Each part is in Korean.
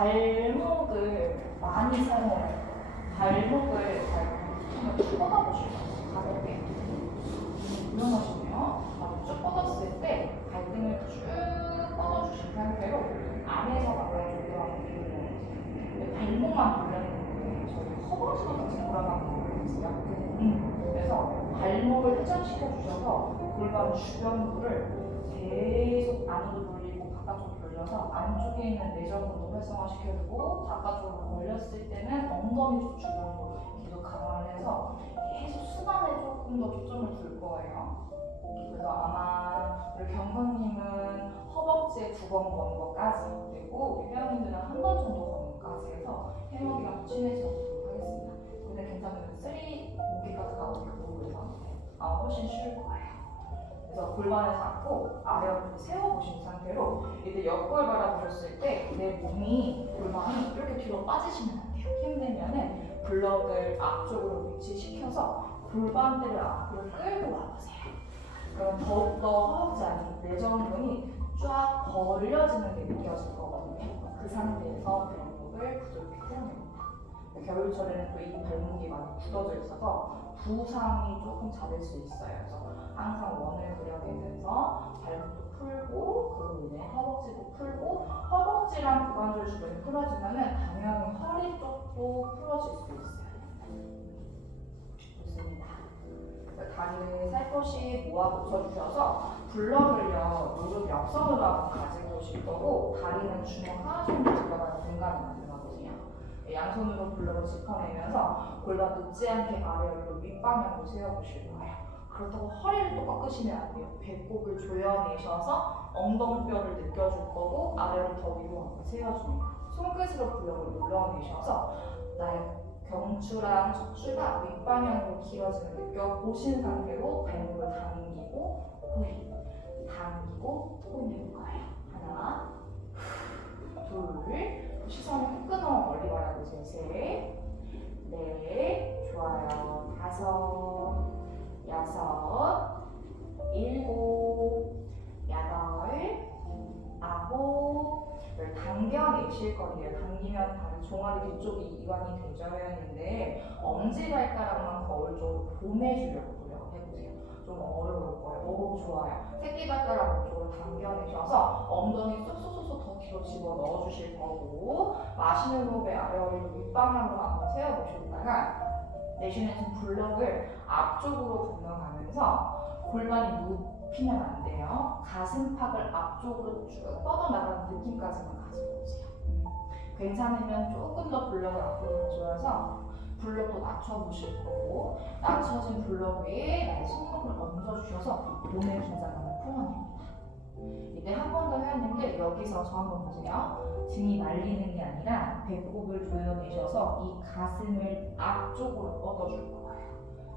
발목을 많이 사용해요. 발목을 잘 쭉 뻗어보시면 가볍게 일어나시면 바로 쭉 뻗었을 때 발등을 쭉 뻗어주신 상태로 안에서 바깥쪽으로 한번 돌려요. 발목만 돌렸는데 저희 허벅지도 같이 돌아가는 거 보이세요? 그래서 발목을 회전시켜 주셔서 골반 주변부를 계속 안으로 돌리고 바깥쪽으로 돌려서 안쪽에 있는 내전근도 활성화시켜주고 바깥쪽으로 걸렸을 때는 엉덩이 쪽 주변으로 계속 강화를 해서 계속 순환에 조금 더 초점을 둘 거예요. 그래서 아마 우리 경선님은 허벅지에 2번 거는 것까지, 그리고 우리 회원님들은 1번 정도 거는 것까지 해서 해먹이랑 친해져 보도록 하겠습니다. 근데 괜찮으면 3 모기까지 가볼게요. 아마 훨씬 쉬울 거예요. 그래서 골반을 잡고 아래로 세워보신 상태로 이때 옆골 바라보셨을 때 내 몸이, 골반이 이렇게 뒤로 빠지시면 안 돼요. 힘들면은 블럭을 앞쪽으로 위치시켜서 골반대를 앞으로 끌고 와보세요. 그럼 더욱더 허벅지 안에 내전근이 쫙 벌려지는 게 느껴질 거거든요. 그 상태에서 발목을 부드럽게 풀어냅니다. 겨울철에는 또 이 발목이 많이 굳어져 있어서 부상이 조금 잦을 수 있어요. 그래서 항상 원을 그려내면서 발목도 풀고, 그로 인해 허벅지도 풀고, 허벅지랑 고관절 주변이 풀어지면은 당연히 허리 쪽도 풀어질 수 있어요. 좋습니다. 다리를 살포시 모아 붙여주셔서 블럭을요, 무릎 옆선으로 한번 가지고 오실 거고, 다리는 주먹 하나 정도 들어가는 공간을 만들어보세요. 양손으로 블럭을 짚어내면서 골반 눕지 않게 아래로 윗방향으로 세워보실 거예요. 그렇다고 허리를 또 꺾으시면 안 돼요. 배꼽을 조여내셔서 엉덩뼈를 느껴줄 거고, 아래로 더 위로 한번 세워줍니다. 손끝으로 블럭을 눌러내셔서 나의 경추랑 척추가 윗방향으로 길어지는 느껴보신 상태로 발목을 당기고 호흡, 당기고 호흡 내볼 거예요. 하나, 둘, 시선을 훅 끊어 멀리 바라보세요. 셋, 넷, 좋아요. 5, 6, 7, 8, 9, 당겨내실 건데요. 당기면 다리 종아리 뒤쪽이 이완이 되죠, 회원인데 엄지발가락만 거울 쪽으로 보내주려고 노력해보세요. 좀 어려울 거예요. 오, 좋아요. 새끼발가락 쪽으로 당겨내셔서 엉덩이 쏙쏙쏙쏙 더 뒤로 집어 넣어주실 거고, 마시는 호흡에 아래어리로 윗방향으로 한번 세워보시다가 내쉬는 블럭을 앞쪽으로 건너가면서 골반이 눕히면 안 돼요. 가슴팍을 앞쪽으로 쭉 뻗어나가는 느낌까지만 가지고 오세요. 괜찮으면 조금 더 블럭을 앞으로 가져와서 블럭도 낮춰보실 거고, 낮춰진 블럭 위에 나의 손목을 얹어주셔서 몸의 긴장감을 풀어냅니다. 이때 한 번 더 회원님들 여기서 저 한번 보세요. 등이 말리는 게 아니라 배꼽을 조여내셔서 이 가슴을 앞쪽으로 뻗어줄 거예요.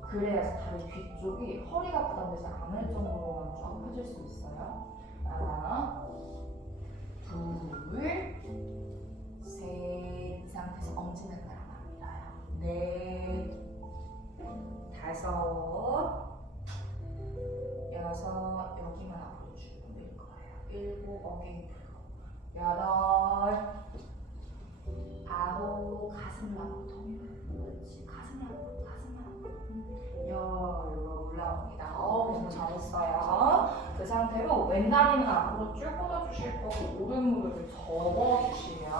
그래야지 다리 뒤쪽이 허리가 부담되지 않을 정도로만 쫙 펴질 수 있어요. 하나, 둘, 셋, 이 상태에서 엄지발가락만 밀어요. 넷, 5, 6, 여기만 앞으로 쭉 밀 거예요. 7, 어깨 풀고, 8, 9, 가슴을 앞으로 더 밀어요. 그렇지, 가슴을 앞으로, 가슴을 앞으로. 열로 올라옵니다. 너무 잘했어요. 그 상태로 왼다리는 앞으로 쭉 뻗어주실 거고, 오른 무릎을 접어주시면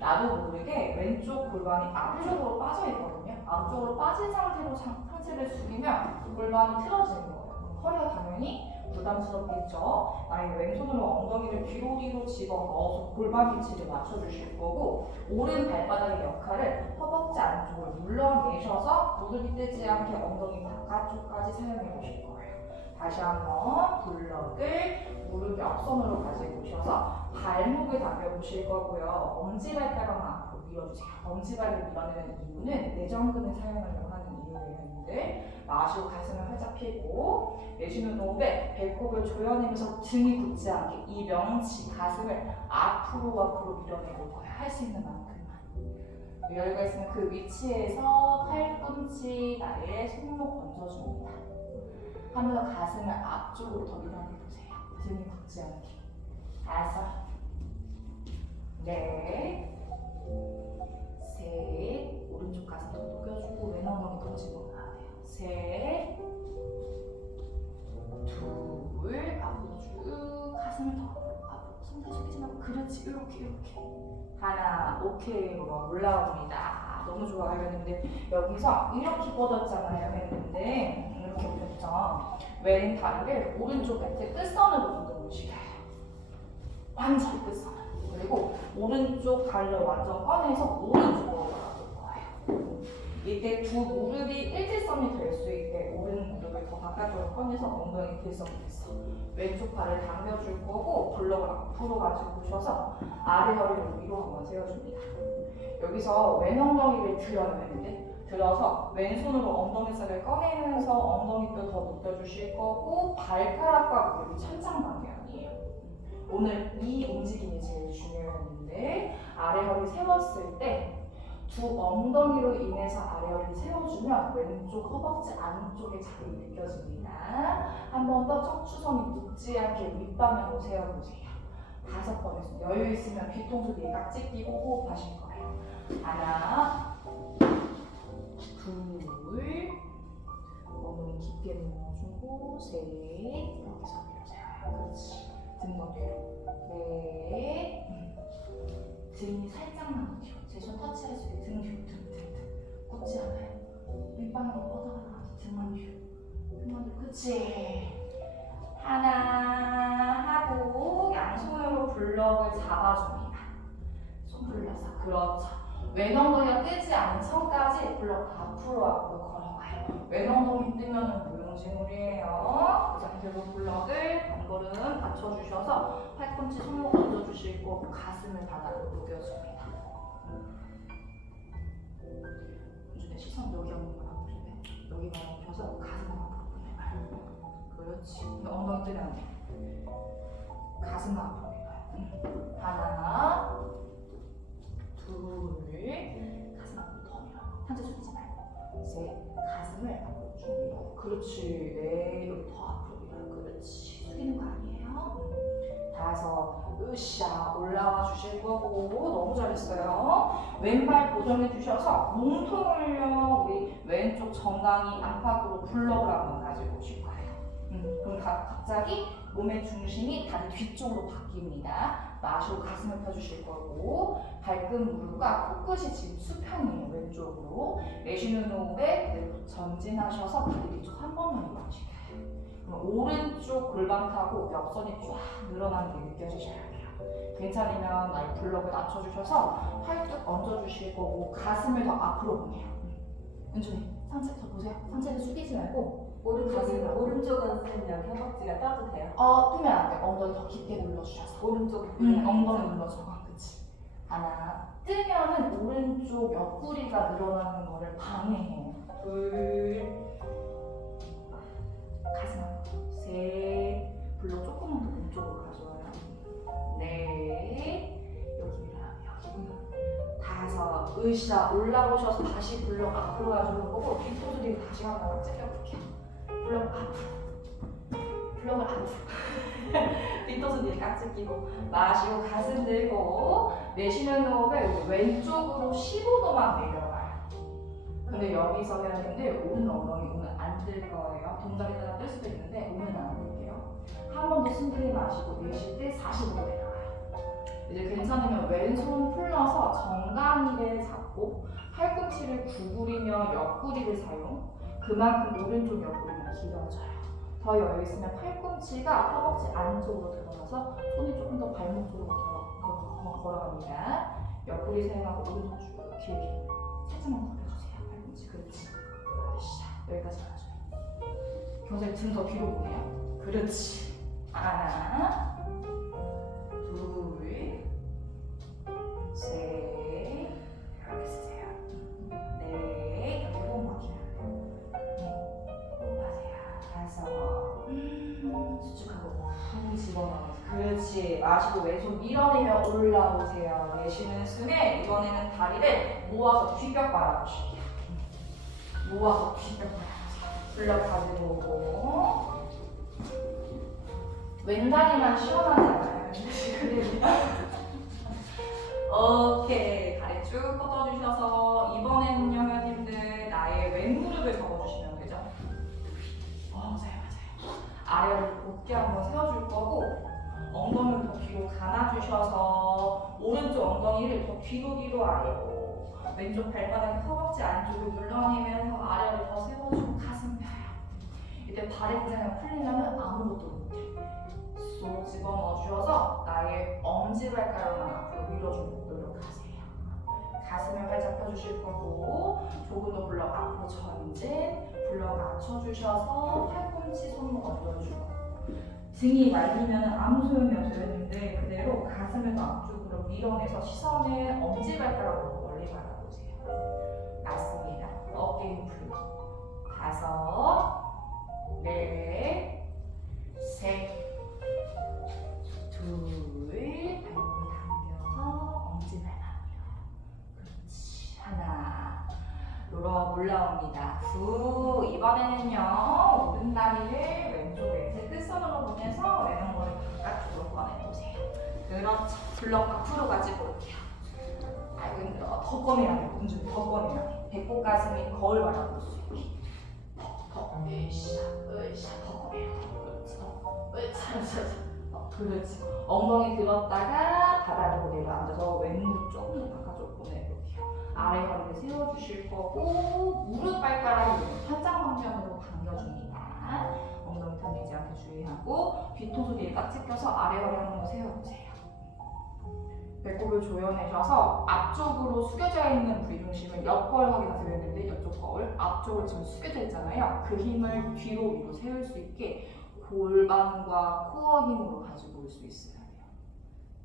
나도 모르게 왼쪽 골반이 앞쪽으로 빠져있거든요. 앞쪽으로 빠진 상태로 상체를 숙이면 골반이 틀어지는 거예요. 허리가 당연히 부담스럽겠죠. 나의 왼손으로 엉덩이를 뒤로 집어넣어서 골반 위치를 맞춰주실 거고, 오른 발바닥의 역할을 허벅지 안쪽으로 눌러내셔서 무릎이 뜨지 않게 엉덩이 바깥쪽까지 사용해 보실 거예요. 다시 한번 블럭을 무릎 옆선으로 가지고 오셔서 발목을 당겨보실 거고요. 엄지발가락만 앞으로 밀어주세요. 엄지발을 밀어내는 이유는 내전근을 사용하려고 하는 이유예요. 마시고 가슴을 활짝 펴고, 내쉬는 호흡에 배꼽을 조여내면서 등이 굳지 않게 이 명치, 가슴을 앞으로 밀어내고 거예요. 할 수 있는 만큼만. 여유가 있으면 그 위치에서 팔꿈치 나의 손목 얹어줍니다. 하면서 가슴을 앞쪽으로 더 밀어내보세요. 등이 굳지 않게. 5, 넷, 셋. 오른쪽 가슴 더 녹여주고 왼 엉덩이 더 집어넣어야 돼요. 셋. 둘. 앞으로 쭉 가슴을 더 앞으로 손대 숙이지 말고 그렇지. 이렇게 하나. 오케이. 올라옵니다. 너무 좋아요. 했는데 여기서 이렇게 뻗었잖아요. 했는데 이렇게 뻗었죠. 왼 다리를 오른쪽 매트 끝선으로 운동을 시켜요. 완전 끝선. 그리고 오른쪽 다리를 완전 꺼내서 오른쪽으로 올라갈 거예요. 이때 두 무릎이 일직선이 될 수 있게 오른 무릎을 더 바깥으로 꺼내서 엉덩이 들썩들썩. 왼쪽 발을 당겨줄 거고 블럭을 앞으로 가지고 오셔서 아래 허리를 위로 한번 세워줍니다. 여기서 왼 엉덩이를 들어야 되는데 들어서 왼손으로 엉덩이살을 꺼내면서 엉덩이뼈 더 높여주실 거고 발가락과 무릎이 천장 방향이에요. 오늘 이 움직임이 제일 중요했는데 아래 허리 세웠을 때 두 엉덩이로 인해서 아래 허리를 세워주면 왼쪽 허벅지 안쪽에 자리 느껴집니다. 한 번 더 척추선이 눕지 않게 윗방향으로 세워보세요. 5번 했습니다. 여유 있으면 뒤통수 뒤에 깍지 끼고 호흡하실 거예요. 하나, 둘, 엉덩이 깊게 눌러주고 셋, 여기서 밀어줘요. 그렇지. 등 더 뒤로. 넷, 등이 살짝만 뒤로. 제 손 터치할 수 있게 등 뒤로, 등. 꽂지 않아요. 윗방향으로 뻗어가다가 등만 뒤로. 등만 뒤로. 그치. 하나 하고 양손으로 블럭을 잡아줍니다. 손 불러서. 그렇죠. 왼 엉덩이가 뜨지 않은 선까지 블럭 앞으로 걸어가요. 왼 엉덩이 뜨면 무용지물이에요. 그 상태로 블럭을 한 걸음 받쳐주셔서 팔꿈치 손목 얹어주실 거고 가슴을 바닥으로 녹여줍니다. 요즘에 시선 여기 한번 보실래요? 여기만 오셔서 가슴 앞으로 보내봐요. 그렇지. 엉덩이 뜨면 안 돼. 가슴 앞으로 밀어요. 하나, 둘, 가슴 앞으로 더 밀어. 상체 숙이지 말고. 셋, 가슴을 앞으로 쭉 밀어요. 그렇지. 네, 여기 더 앞으로 밀어요. 그렇지. 숙이는 거 아니에요. 5, 으쌰. 올라와 주실 거고. 너무 잘했어요. 왼발 고정해 주셔서 몸통을요. 우리 왼쪽 정강이 안팎으로 블럭을 한번 가지고 오실 거예요. 그럼 갑자기 몸의 중심이 다리 뒤쪽으로 바뀝니다. 마시고 가슴을 펴주실 거고 발끝 무릎과 코끝이 지금 수평이에요. 왼쪽으로. 내쉬는 호흡에 그대로 전진하셔서 다리 뒤쪽 한 번만 이완시켜요. 그럼 오른쪽 골반 타고 옆선이 쫙 늘어나는 게 느껴지셔야 돼요. 괜찮으면 나의 블럭을 낮춰주셔서 팔뚝 얹어주실 거고 가슴을 더 앞으로 보내요. 은준이 상체 더 보세요. 상체를 숙이지 말고 오른쪽은 쌤 여기 허벅지가 따뜻해요. 뜨면 안 돼. 엉덩이 더 깊게 눌러주셔서. 오른쪽 엉덩이 눌러줘. 그치. 하나. 뜨면은 오른쪽 옆구리가 늘어나는 거를 방해해요. 둘. 가슴 앞으로. 셋. 블록 조금만 더 왼쪽으로 가져와요. 넷. 여기 밀어요. 여기. 5. 으쌰. 올라오셔서 다시 블록 앞으로 가주는 거고 뒤통수 뒤로 다시 한번 째려볼게요. 블럭 앞으로. 블럭을 앞으로. 뒤통수 뒤에 깍지 끼고 마시고 가슴 들고 내쉬는 호흡에 왼쪽으로 15도만 내려가요. 근데 여기서 해야 되는데 오른 엉덩이 오늘 안 들 거예요. 동작에 따라 뜰 수도 있는데 오늘은 안 들게요. 한 번 더 숨 들이마시고 내쉴 때 45도 내려가요. 이제 괜찮으면 왼손 풀러서 정강이를 잡고 팔꿈치를 구부리며 옆구리를 사용. 그만큼 오른쪽 옆구리가 길어져요. 더 여유 있으면 팔꿈치가 허벅지 안쪽으로 들어가서 손이 조금 더 발목 쪽으로 걸어갑니다. 옆구리 사용하고 오른쪽 쭉 길게 살짝만 돌려주세요. 팔꿈치. 그렇지. 여기까지 가져요. 경사에 등 더 뒤로 보내요. 그렇지. 하나, 둘, 셋. 이렇게 쓰세요. 넷. 여기 호흡 막히면 수축하고 후 집어넣어서 그렇지. 마시고 왼손 밀어내며 올라오세요. 내쉬는 숨에 이번에는 다리를 모아서 뒤벽 바라보실게요. 모아서 뒤벽 바라보세요. 블럭 가지고 오고 왼다리만 시원하지 않아요? 오케이. 다리 쭉 뻗어주셔서 이번에는요 회원님들 나의 왼무릎을 접어주시면 되죠. 맞아요. 아래를 곧게 한번 세워줄 거고 엉덩이를 더 뒤로 감아주셔서 오른쪽 엉덩이를 더 뒤로 아래로 왼쪽 발바닥에 허벅지 안쪽을 눌러내면서 아래를 더 세워주고 가슴 펴요. 이때 발의 긴장이 풀리면 아무것도 못해. 쏙 집어넣어 주셔서 나의 엄지발가락만 앞으로 밀어주는 노력하세요. 가슴을 활짝 펴주실 거고 조금 더 블럭 앞으로 전진 블럭 맞춰주셔서 팔꿈치 손목 얹어주고 등이 말리면 아무 소용이 없었는데 그대로 가슴을 더 앞쪽으로 밀어내서 시선을 엄지발가락으로 멀리 바라보세요. 맞습니다. 어깨 힘 풀고 5, 4, 3, 2, 발목을 당겨서 엄지발만 밀어요. 그렇지. 하나 놀아 올라옵니다. 이번에는요 오른 다리를 왼쪽 왼팔 끝선으로 보내서 왼엉덩이 바깥쪽으로 꺼내보세요. 그렇죠. 블럭 앞으로 가지고 올게요. 아이고 힘들어. 더 꺼내야 돼. 공주 더 꺼내야 돼. 배꼽 가슴이 거울 바라볼 수 있게. 더 으쌰 더 꺼내요. 그렇죠. 그렇지. 엉덩이 들었다가 바닥으로 내려앉아서 왼무릎 조금 더 바깥쪽 보내볼게요. 아래 허리를 세워주실 거고 무릎 발가락을 팔짱 방향으로 당겨줍니다. 엉덩이 당기지 않게 주의하고 뒤통수 뒤에 깍지 껴서 아래 허리 한번 세워보세요. 배꼽을 조여내셔서 앞쪽으로 숙여져 있는 부위 중심을 옆거울 확인하세요 했는데 옆쪽 거울 앞쪽으로 지금 숙여져 있잖아요. 그 힘을 뒤로 위로 세울 수 있게 골반과 코어 힘으로 가지고 올 수 있어야 돼요.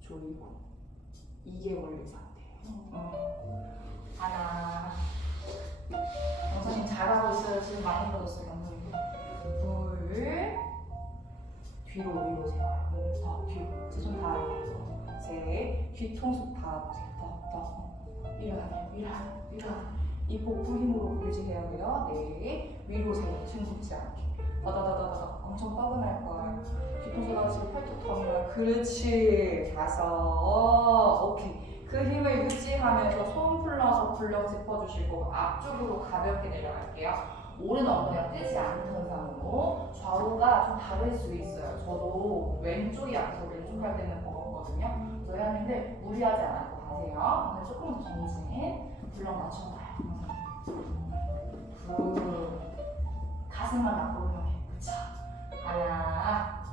조이고 이게 원래 상태예요. 하나 영선님 잘하고 있어요. 지금 많이 뻗었어요. 영선님 둘 뒤로 위로 세워요. 더 뒤로 손 닿아요. 셋 뒤통수 닿아보세요. 더 밀어요. 이 복부 힘으로 유지해야 돼요. 넷 위로 세워요. 숨 붓지 않게 다다다다다 엄청 뻐근할 거예요. 뒤통수가 지금 팔뚝 더 밀어요. 그렇지. 5 오케이. 그 힘을 유지하면서 손 풀러서 블럭 짚어주실 거고 앞쪽으로 가볍게 내려갈게요. 오른 엉덩이가 뜨지 않는 현상으로 좌우가 좀 다를 수 있어요. 저도 왼쪽이 앞서 왼쪽 할 때는 버겁거든요. 그래서 하는데 무리하지 않고 가세요. 근데 조금 더 전진 블럭 맞춰봐요. 가슴만 앞으로 해. 그쵸? 하나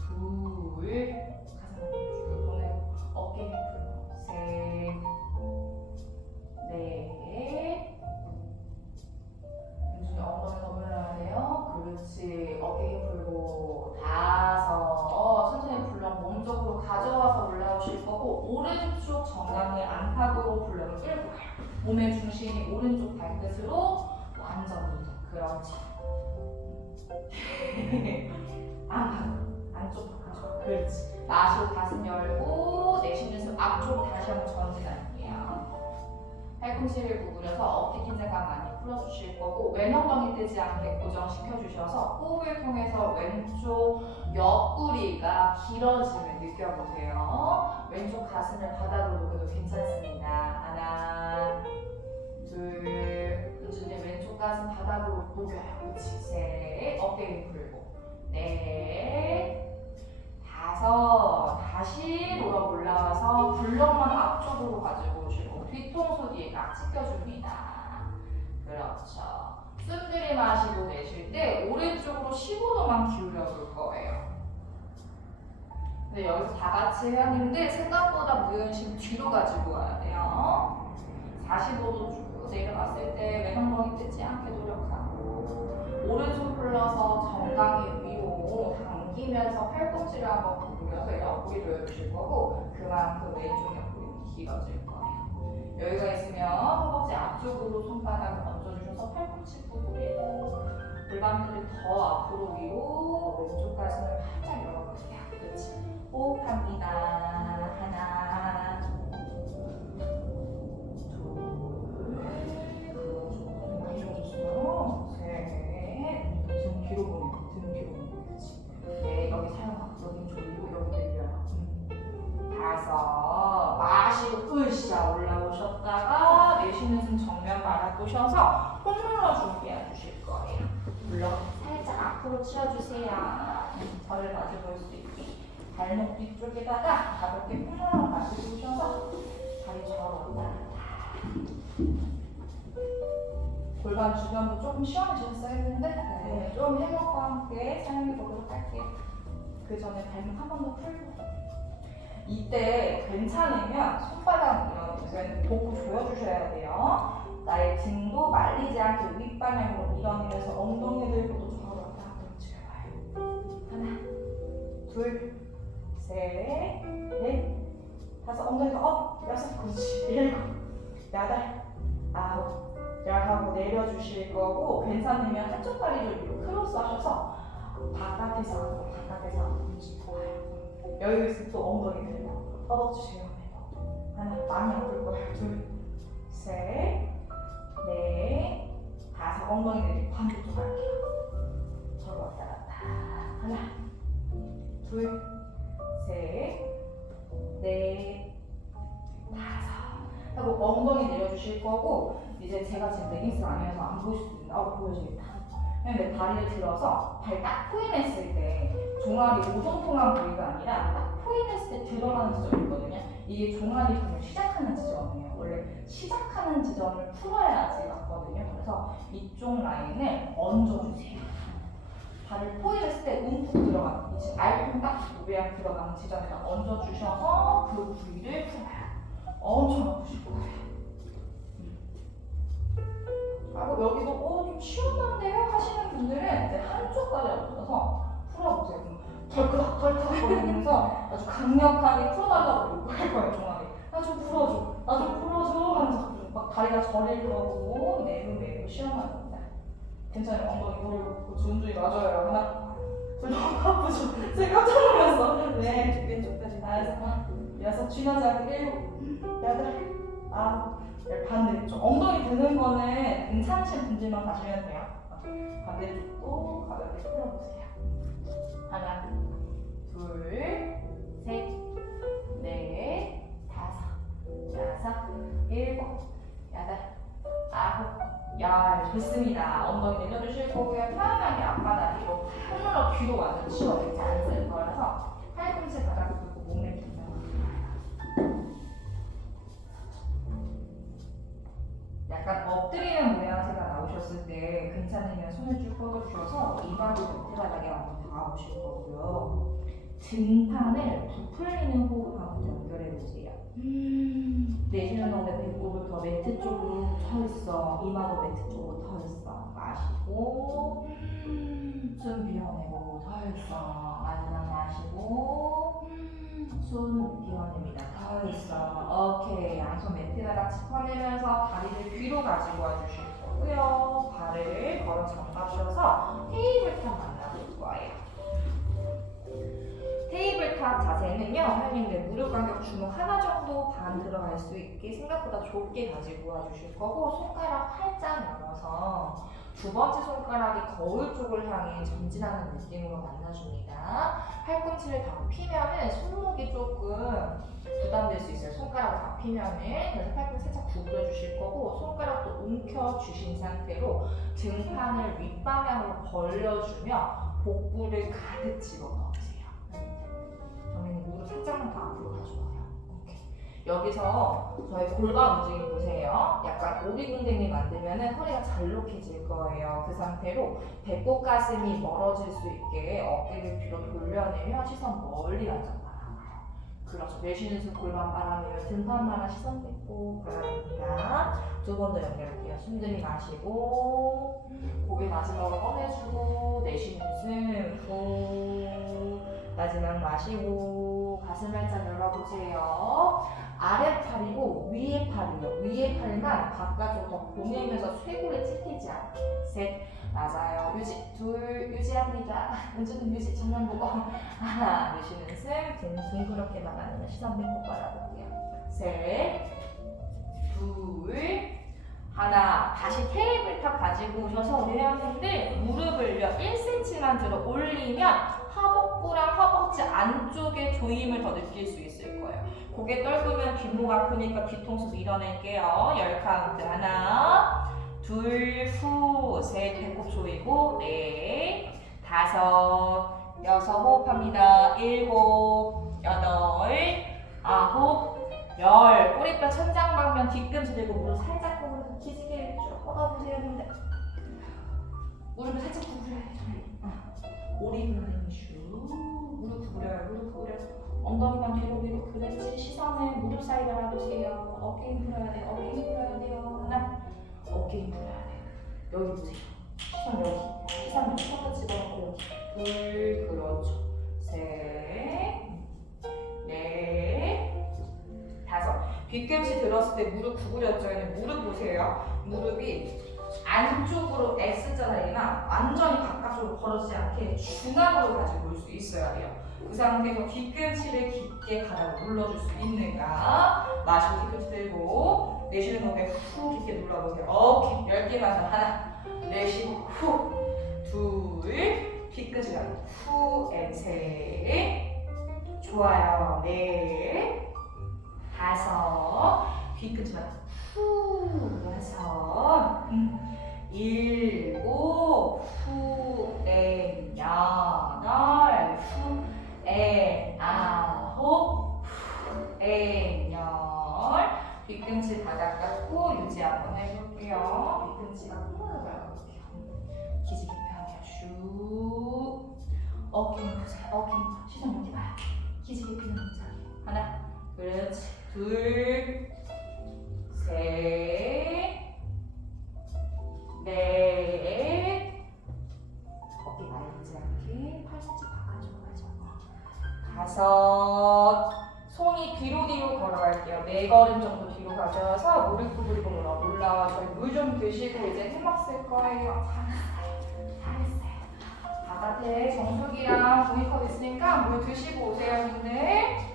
둘 가슴 쭉 보내고 어깨 힘 풀고 셋 넷 윤준이 엉덩이 더 올라가야 돼요. 그렇지. 어깨 힘 풀고 5 천천히 블럭 몸쪽으로 가져와서 올라오실 거고 오른쪽 정강이 안팎으로 블럭을 끌고 가요. 몸의 중심이 오른쪽 발끝으로 완전 이동. 그렇지. 안쪽 바깥쪽. 그렇지. 마시고 가슴 열고 내쉬면서 앞쪽 다시 한번 전진할게요. 팔꿈치를 구부려서 어깨 긴장감 많이 풀어주실 거고 왼엉덩이 뜨지 않게 고정시켜 주셔서 호흡을 통해서 왼쪽 옆구리가 길어짐을 느껴보세요. 왼쪽 가슴을 바닥으로 녹여도 괜찮습니다. 하나 둘 윤준이 왼쪽 가슴 바닥으로 녹여요. 그렇지. 셋 어깨 힘 풀고 넷 5 다시 돌아 올라와서 블럭만 앞쪽으로 가지고 오시고 뒤통수 뒤에 깍지 껴줍니다. 그렇죠. 숨 들이마시고 내쉴 때 오른쪽으로 15도만 기울여 볼 거예요. 근데 여기서 다 같이 회원님들 생각보다 무용심 뒤로 가지고 와야 돼요. 45도 쭉 내려갔을 때 왼엉덩이 뜨지 않게 노력하고 오른손 풀러서 정강이 위로 당기면서 팔꿈치를 한번 구부려서 옆구리 조여주실 거고 그만큼 왼쪽 옆구리는 길어질 거예요. 여기가 있으면 허벅지 앞쪽으로 손바닥을 얹어주셔서 팔꿈치 구부리고 골반뼈를 더 앞으로 위로 왼쪽 가슴을 살짝 열어볼게요. 그렇지. 호흡합니다. 하나 등 뒤로 보내고 등 뒤로 보내고 그렇지. 네 여기 사용하고 여기 조이고 여기 내려요. 5 마시고 으쌰 올라 올라오셨다가 내쉬는 숨 정면 바라보셔서 홈롤러 준비해 주실 거예요. 물론 살짝 앞으로 치워주세요. 저를 마주볼 수 있게 발목 뒤쪽에다가 가볍게 홈롤러 마시고 오셔서 다리 좌우로 왔다 갔다. 골반 주변도 조금 시원해졌어야 했는데 네, 좀 해먹과 함께 사용해 보도록 할게요. 그 전에 발목 한 번 더 풀고 이때 괜찮으면 손바닥 밀어내면서 복부 조여주셔야 돼요. 나의 등도 말리지 않게 윗방향으로 밀어내면서 엉덩이 들고도 좌우로 왔다 갔다 움직여봐요. 하나, 둘, 셋, 넷, 다섯, 엉덩이가 업, 여섯, 그렇지, 일곱, 여덟, 아홉, 하고 내려주실 거고 괜찮으면 한쪽 다리를 위로 크로스 하셔서 바깥에서 안으로 바깥에서 안으로 움직여봐요. 여유 있으면 또 엉덩이 들고 허벅지 제어내고 하나 많이 아플 거예요. 둘, 셋, 넷, 다섯 엉덩이 내리고 반대쪽 할게요. 저로 왔다 갔다 하나, 둘, 셋, 넷, 다섯 하고 엉덩이 내려주실 거고 이제 제가 지금 레깅스 아니어서 안 보일 수도 있는데 보여주겠다. 근데 다리를 들어서 발 딱 포인했을 때 종아리 오동통한 부위가 아니라 딱 포인했을 때 들어가는 지점이 있거든요. 이게 종아리 근육 시작하는 지점이에요. 원래 시작하는 지점을 풀어야지 맞거든요. 그래서 이쪽 라인을 얹어주세요. 발을 포인했을 때 움푹 들어가는 지금 알통 딱 모양 들어가는 지점에다 얹어주셔서 그 부위를 풀어요. 엄청 아프실 거예요. 하고 여기도 좀 시원한데요? 하시는 분들은 이제 한쪽 다리 얹어서 풀어보세요. 덜크덕 거리면서 아주 강력하게 풀어달라고 요구할 거예요. 종아리 나 좀 풀어줘, 나 좀 풀어줘 하면서 막 다리가 저릴 거고 매우 시원할 겁니다. 괜찮아요? 엉덩이 돌리고 준준이 맞아요. 하나, 둘, 너무 아프죠? 제가 깜짝 놀랐어. 네, 왼쪽까지 다섯, 여섯, 쥐나지 않게 일곱, 여덟, 아홉, 반대쪽 엉덩이 드는 거는 괜찮으신 분들만 가시면 돼요. 반대쪽도 가볍게 풀어보세요. 하나, 둘, 셋, 넷, 다섯, 여섯, 일곱, 여덟, 아홉, 열. 좋습니다. 엉덩이 내려주실 거고요. 편안하게 앞바다리로 손으로 뒤로 완전 치워주지 않을 거라서 팔꿈치 바닥 들고 몸을 약간 엎드리는 모양새가 나오셨을 때 괜찮으면 손을 쭉 뻗어주셔서 이마도 밑바닥에 한번 닿아보실 거고요. 등판을 부풀리는 호흡 한번 연결해보세요. 내쉬는 동안에 배꼽을 더 매트 쪽으로 펴있어. 이마도 매트 쪽으로 펴있어. 마시고 숨 비워내고 펴있어. 마지막 마시고 숨 비워냅니다. 펴있어. 오케이. 양손 매트가 같이 펴내면서 다리를 뒤로 가지고 와주실 거고요. 발을 걸어 잠가셔서 테이블탑 만나볼 거예요. 테이블탑 자세는요, 선생님들 무릎 간격 주먹 하나 정도 반 들어갈 수 있게 생각보다 좁게 가지고 와주실 거고, 손가락 활짝 열어서 두 번째 손가락이 거울 쪽을 향해 전진하는 느낌으로 만나줍니다. 팔꿈치를 다 피면은 손목이 조금 부담될 수 있어요. 손가락을 다 피면은. 그래서 팔꿈치 살짝 구부려 주실 거고, 손가락도 움켜 주신 상태로 등판을 윗방향으로 벌려주며 복부를 가득 집어넣으세요. 선생님 무릎 살짝만 더 앞으로 가져와요. 오케이. 여기서 저희 골반 움직임 보세요. 약간 오리궁뎅이 만들면은 허리가 잘록해질 거예요. 그 상태로 배꼽 가슴이 멀어질 수 있게 어깨를 뒤로 돌려내며 시선 멀리 완전 바라봐요. 그렇죠. 내쉬는 숨 골반 바라보며 등판만한 시선 뱉고 바랍니다. 두 번 더 연결할게요. 숨 들이마시고 고개 마지막으로 꺼내주고 내쉬는 숨 후 마지막 마시고 가슴 살짝 열어보세요. 아랫팔이고 위에 팔이요. 위에 팔만 바깥으로 더 보내면서 쇄골에 찢기지 않게. 셋. 맞아요. 유지. 둘. 유지합니다. 은주는 유지. 정면 보고. 하나. 내쉬는 숨. 등 둥그렇게만 안으면 시선 뱉고 바라볼게요. 셋. 둘. 하나. 다시 테이블탑 가지고 오셔서 우리 회원님들 무릎을요 1cm만 들어 올리면 하복 복부랑 허벅지 안쪽에 조임을 더 느낄 수 있을 거예요. 고개 떨구면 뒷목 아프니까 뒤통수 밀어낼게요. 10카운트. 하나, 둘, 후, 셋, 배꼽 조이고, 넷, 다섯, 여섯, 호흡합니다. 일곱, 여덟, 아홉, 열. 꼬리뼈 천장 방면 뒤꿈치 들고 무릎 살짝 구부려서 기지개를 쭉 뻗어보세요. 근데 무릎을 살짝 구부려야 돼요. 오리블링 슈. 무릎 구부려요. 무릎 구부려서 엉덩이만 뒤로 위로. 그렇지. 시선을 무릎 사이 바라보세요. 어깨 힘 풀어야 돼요. 어깨 힘 풀어야 돼요. 하나, 어깨 힘 풀어야 돼요. 여기 보세요. 시선 여기. 시선 여기. 턱도 집어넣고 여기. 둘, 그렇죠. 셋, 넷, 다섯. 뒤꿈치 들었을 때 무릎 구부렸죠? 얘는 무릎 보세요. 무릎이 안쪽으로 X자 라인이나 완전히 바깥으로 벌어지지 않게 중앙으로 가지고 올 수 있어야 돼요. 그 상태에서 뒤꿈치를 깊게 가다가 눌러줄 수 있는가? 마시고 뒤꿈치 들고 내쉬는 호흡에 후 깊게 눌러보세요. 오케이. 10개만 더. 하나, 내쉬고 후, 둘, 뒤꿈치 가고 후, 셋, 좋아요. 넷, 다섯, 뒤꿈치만 후, 여섯, 일곱, 후, 여덟, 후, 아홉, 후, 열. 뒤꿈치 바닥 깎고 유지 한번 해볼게요. 뒤꿈치가 끊어져요. 기지개 펴요. 슉. 어깨 보세요. 어깨 시선 여기 봐요. 기지개 펴는 자리. 하나, 그렇지. 둘, 셋, 넷. 어깨 말리지 않게 팔 살짝 바깥으로 가죠. 다섯. 손이 뒤로 걸어갈게요. 4걸음 정도 뒤로 가져와서 무릎 구부리고 올라와. 저희 물 좀 드시고 이제 해먹 쓸 거예요. 잘했어요. 바깥에 정수기랑 종이컵 있으니까 물 드시고 오세요, 님들.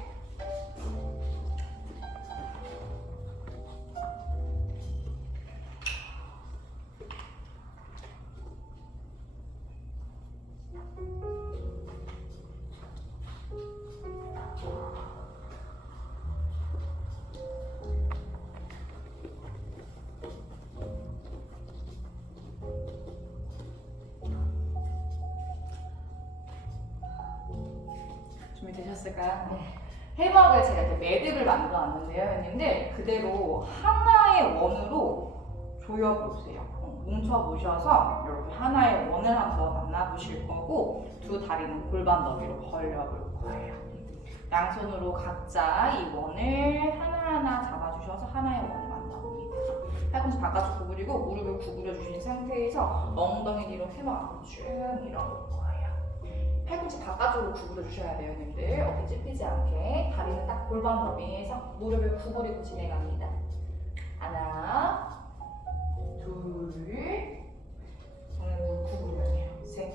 준비되셨을까요? 네. 해먹을 제가 이렇게 매듭을 만들어 놨는데요, 형님들. 그대로 하나의 원으로 조여보세요. 뭉쳐보셔서 이렇게 하나의 원을 한번 만나보실 거고, 두 다리는 골반 너비로 벌려볼 거예요. 양손으로 각자 이 원을 하나하나 잡아주셔서 하나의 원을 만나봅니다. 팔꿈치 바깥쪽 구부리고 무릎을 구부려 주신 상태에서 엉덩이 뒤로 해먹 앞으로 쭉 밀어볼 거예요. 팔꿈치 바깥쪽으로 구부려 주셔야 돼요, 님들. 어깨 찝히지 않게. 다리는 딱 골반 너비에서 무릎을 구부리고 진행합니다. 하나, 둘, 저는 무릎 구부려야 돼요. 셋,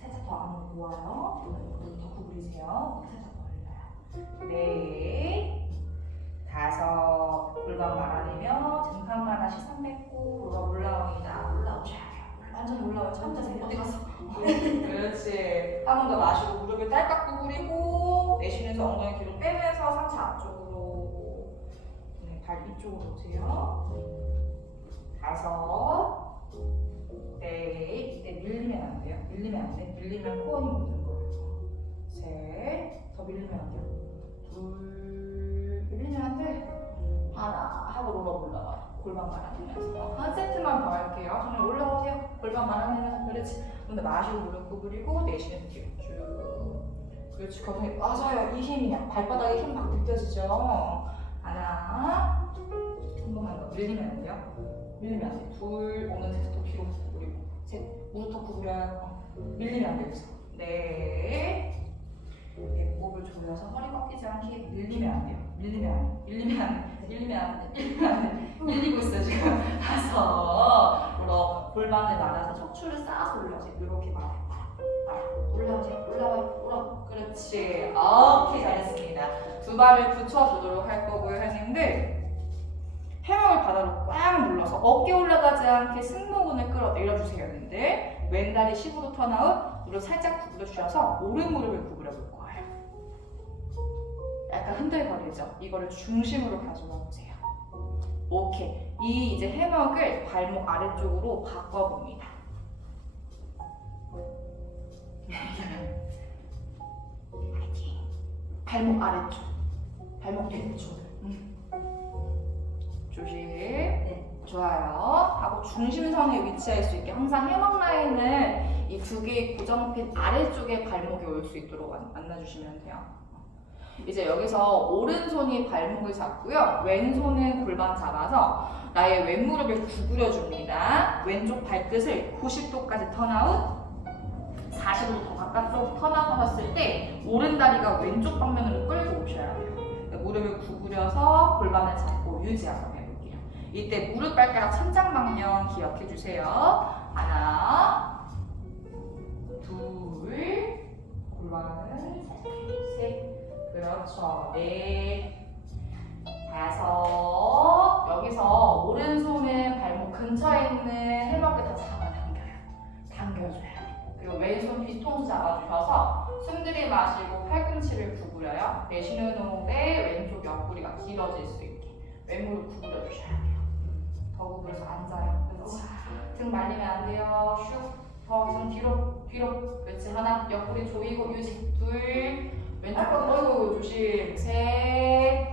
살짝 더 안으로 모아요. 무릎 더 구부리세요. 살짝 더 올려요. 넷, 다섯, 골반 말아내며 등판만 하시 300고 올라옵니다. 올라오셔야 돼요. 완전 올라와요. 천자세 어디 갔어? 그렇지. 한 번 더 마시고 무릎을 딸깍 구부리고 내쉬면서 엉덩이 뒤로 빼면서 상체 앞쪽으로. 네, 발 이쪽으로 오세요. 다섯, 넷. 이때 밀리면 안 돼요. 밀리면 안 돼. 밀리면 코어 힘 없는 거예요. 셋. 더 밀리면 안 돼요. 둘. 밀리면 안 돼. 하나 하고 롤업 올라와요. 골반 말아내면서 한 세트만 더 할게요. 정말 올라오세요. 골반 말아내면서. 그렇지. 근데 마시고 무릎 구부리고 내쉬는 뒤로 쭉. 그렇지. 거기에 맞아요. 이 힘이야. 발바닥에 힘 막 느껴지죠. 하나. 한 번만 더. 밀리면 안 돼요. 밀리면 안 돼. 둘. 오는 데서 또 뒤로 구부리고. 셋. 무릎 더 구부려요. 밀리면 안 돼요. 넷. 배꼽을 조여서 허리 꺾이지 않게. 밀리면 안 돼요. 밀리면 안 돼. 밀리면 안 돼. 밀리면 안 돼. 밀리면 안 돼. 밀리고 있어요 지금. 다섯. 골반을 말아서 척추를 쌓아서 올라오세요. 이렇게 말아요. 올라오세요. 올라와요. 그렇지. 오케이, 잘했습니다. 두 발을 붙여주도록 할 거고요, 선생님들. 해먹을 바닥으로 꽉 눌러서 어깨 올라가지 않게 승모근을 끌어내려주세요, 여러분들. 왼다리 10으로 턴아웃, 무릎 살짝 구부려 주셔서 오른 무릎을 구부려 볼 거예요. 약간 흔들거리죠? 이거를 중심으로 가져가 보세요. 오케이. 이 이제 해먹을 발목 아래쪽으로 바꿔봅니다. 파이팅. 발목 아래쪽. 발목 뒤쪽. 조심. 네. 좋아요. 하고 중심선에 위치할 수 있게 항상 해먹 라인은 이 두 개의 고정핀 아래쪽에 발목이 올 수 있도록 만나주시면 돼요. 이제 여기서 오른손이 발목을 잡고요. 왼손은 골반 잡아서 나의 왼무릎을 구부려 줍니다. 왼쪽 발끝을 90도까지 턴아웃. 40도 더 바깥쪽 턴아웃 하셨을 때 오른 다리가 왼쪽 방면으로 끌고 오셔야 돼요. 무릎을 구부려서 골반을 잡고 유지 한번 해볼게요. 이때 무릎 발가락 천장 방면 기억해 주세요. 하나, 둘, 골반을 살짝, 셋, 그렇죠. 넷, 다섯. 여기서 오른손은 발목 근처에 있는 해먹을 다 잡아당겨요. 당겨줘야 돼. 그리고 왼손 뒤통수 잡아주셔서 숨 들이마시고 팔꿈치를 구부려요. 내쉬는 호흡에 왼쪽 옆구리가 길어질 수 있게 왼무릎 구부려 주셔야 돼요. 더 구부려서 앉아요. 그렇지. 등 말리면 안 돼요. 슉. 더 등 뒤로. 그렇지. 하나. 옆구리 조이고 유지. 둘. 왼쪽 어이구 조심. 셋.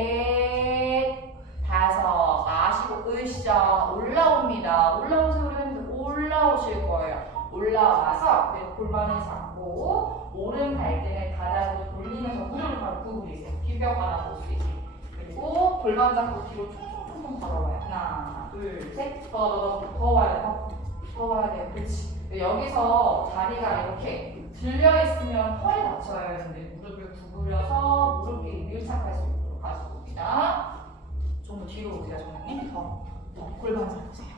넷. 다섯. 마시고 으쌰. 올라옵니다. 올라오세요. 우리 팬들. 올라오실 거예요. 올라와서 골반을 잡고 오른 발등을 바닥으로 돌리면서 무릎을 바로 구부리세요. 뒷벽 하나 볼 수 있게. 그리고 골반 잡고 뒤로 총총총 걸어와요. 하나, 둘, 셋. 더 와야 돼. 더 와야 돼요. 그렇지. 여기서 다리가 이렇게 들려 있으면 허리 다쳐야 하는데 무릎을 구부려서 무릎끼리 밀착할 수 있도록 가져옵니다. 좀 더 뒤로 오세요, 정원님. 더 골반 잡으세요.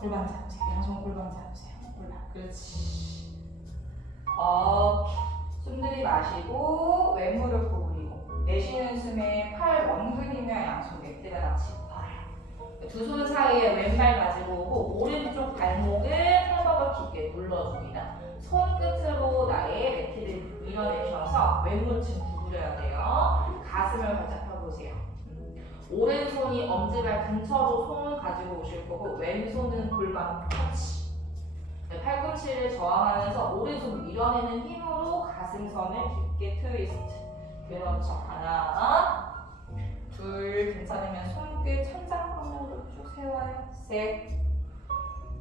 골반 잡으세요. 양손 골반 잡으세요. 골반. 그렇지. 숨 들이마시고 왼무릎 구부리고 내쉬는 숨에 팔 원근이며 양손 넥대가 짚어요. 두 손 사이에 왼발 가지고 오고 오른쪽 발목을 해먹을 깊게 눌러줍니다. 손끝으로 나의 매트를 밀어내셔서 왼무릎 구부려야 돼요. 가슴을 바짝 펴보세요. 오른손이 엄지발 근처로 손을 가지고 오실 거고 왼손은 골반 터치. 팔꿈치를 저항하면서 오른손 밀어내는 힘으로 가슴선을 깊게 트위스트. 그렇죠. 하나, 둘, 괜찮으면 손끝 천장 방면으로 쭉 세워요. 셋,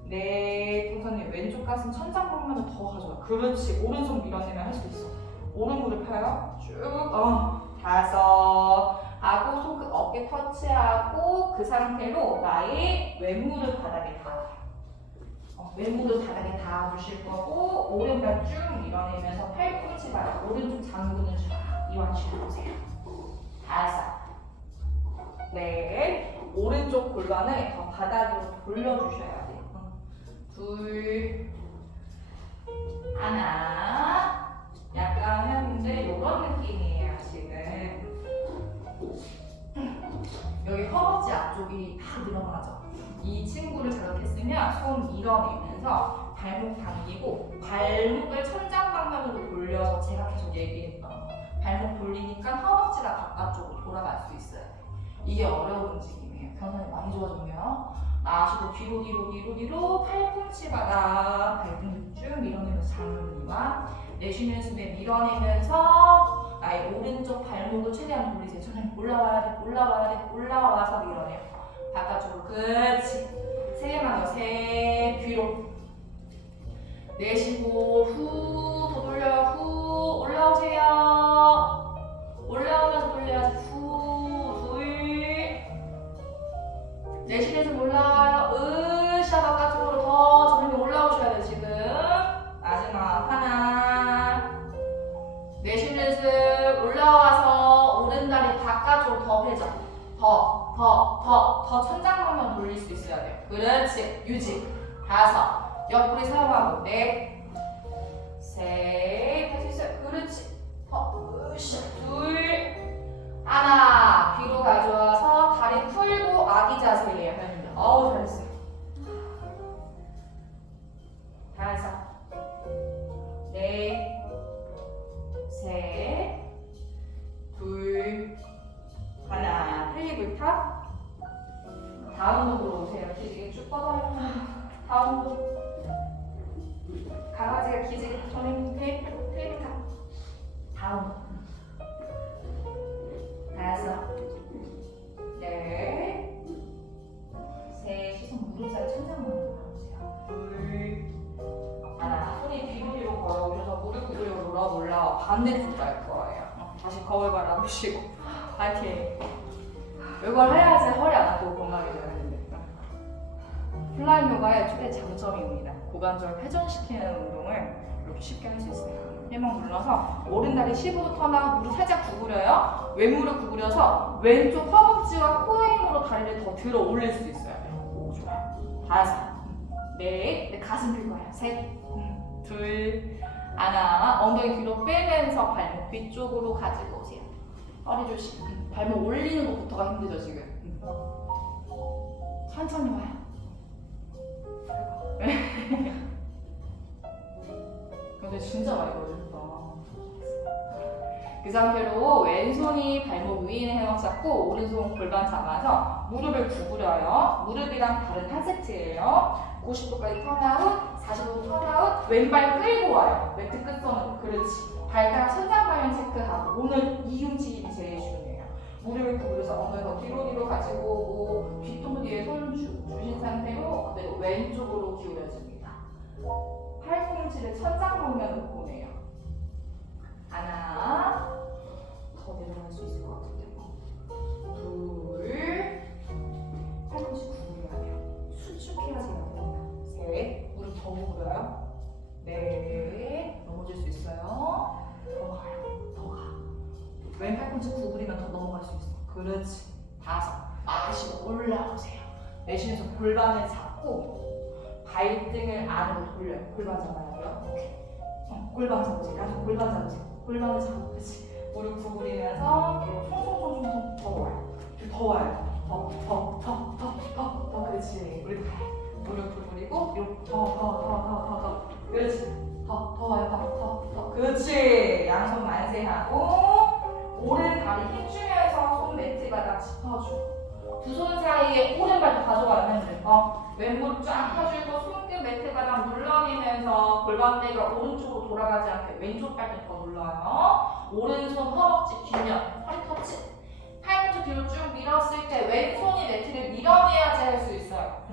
넷, 동선님 왼쪽 가슴 천장 방면으로 더 가져와. 그렇지. 오른손 밀어내면 할 수 있어. 오른 무릎 펴요. 쭉. 다섯. 하고 손끝 어깨 터치하고 그 상태로 나의 왼무릎 바닥에 닿아요. 왼무릎 바닥에 닿아주실 거고 오른발 쭉 밀어내면서 팔꿈치 바닥 오른쪽 장군을 쫙 이완시켜보세요. 다섯. 넷. 오른쪽 골반을 더 바닥으로 돌려주셔야 돼요. 둘. 하나. 약간 형님들 이런 느낌이에요 지금. 여기 허벅지 앞쪽이 다 늘어나죠. 이 친구를 자극했으면 손 밀어내면서 발목 당기고 발목을 천장 방면으로 돌려서 제가 계속 얘기했던 발목 돌리니까 허벅지가 바깥쪽으로 돌아갈 수 있어요. 이게 어려운 움직임이에요. 변화가 많이 좋아졌네요. 마시고 뒤로 팔꿈치 바닥 발등 쭉 밀어내면서 장을 이완. 내쉬는 숨에 밀어내면서 나의 오른쪽 발목을 최대한 돌리세요. 천천히 올라와서 밀어내요. 바깥쪽으로. 그렇지. 세 개만 더. 셋. 뒤로. 내쉬고 후. 더 돌려요. 후. 올라오세요. 올라오면서 돌려야지. 후. 둘. 내쉬는 숨 올라와요. 으쌰. 바깥쪽으로 더 저녁에 올라오셔야 돼요. 지금. 마지막 하나. 내쉬는 숨 올라와서 오른다리 바깥쪽으로 더 회전. 더 천장 방면 돌릴 수 있어야 돼요. 그렇지. 유지. 다섯. 옆구리 사용하고 넷. 셋. 할 수 있어요. 그렇지. 으쌰. 둘. 하나. 뒤로 가져와서 다리 풀고 아기 자세예요. 어우 잘했어요. 다섯. 다운독으로 오세요. 기지개 쭉 뻗어요. 다운독. 강아지가 기지개 저는 테이블 타. 다운독. 다섯. 넷. 셋. 시선 무릎 사이 천장만 바라보세요. 둘. 하나. 손이 뒤로 걸어오셔서 무릎 위로 올라 반대쪽 갈 거예요. 다시 거울 바라보시고. 파이팅. 이걸 해야지 허리 안 아프고 건강해져요. 플라잉 요가의 최대 장점입니다. 고관절 회전시키는 운동을 이렇게 쉽게 할 수 있어요. 해먹 눌러서 오른다리 15도 턴하고 무릎 살짝 구부려요. 왼무릎 구부려서 왼쪽 허벅지와 코어 힘으로 다리를 더 들어 올릴 수 있어요. 오, 좋아요. 다섯, 넷, 가슴 들 거예요. 셋, 둘, 하나. 엉덩이 뒤로 빼면서 발목 뒤쪽으로 가지고 오세요. 허리 조심. 발목 올리는 것부터가 힘들죠 지금. 천천히 와요. 근데 진짜 많이 걸렸다. 그 상태로 왼손이 발목 위에 해먹 잡고 오른손 골반 잡아서 무릎을 구부려요. 무릎이랑 발은 한 세트예요. 90도까지 턴아웃, 45도 턴아웃, 왼발 끌고 와요. 매트 끝선으로. 그렇지. 발가락 천장 방향 체크하고 오늘 이 움직임이 제일 중요해요. 무릎을 구부려서 엉덩이 뒤로 가지고 오고 뒤통 뒤에 손 주신 상태로 그대로 왼쪽으로 기울여줍니다. 팔꿈치를 천장 방면으로 보내요. 하나. 더 내려갈 수 있을 것 같은데. 둘. 팔꿈치 구부려야 돼요. 수축해야지 됩니다. 셋. 무릎 더 구부려요. 넷. 넘어질 수 있어요. 더 가요. 더 가. 왼 팔꿈치 구부리면 더 넘어갈 수 있어. 그렇지. 다섯. 마시고 올라오세요. 내쉬면서 골반을 잡고 발등을 안으로 돌려요. 골반 잡아요. 오케이. 골반 잡으세요. 나도 골반 잡으세요. 골반을 잡고 그렇지. 무릎 구부리면서 총총총총 더 와요. 더 와요. 더 그렇지. 우리 무릎 구부리고 더 그렇지. 더 와요. 더 그렇지. 양손 만세하고 오른 다리 힘주면서 손 매트 바닥 짚어주고 두 손 사이에 오른발도 가져가요. 핸들. 왼무릎 쫙 펴주고 손끝 매트 바닥 눌러내면서 골반대가 오른쪽으로 돌아가지 않게 왼쪽 발도 더 눌러요. 오른손 허벅지 뒷면 허리 터치. 팔꿈치 뒤로 쭉 밀었을 때 왼손이 매트를 밀어내야지 할 수 있어요.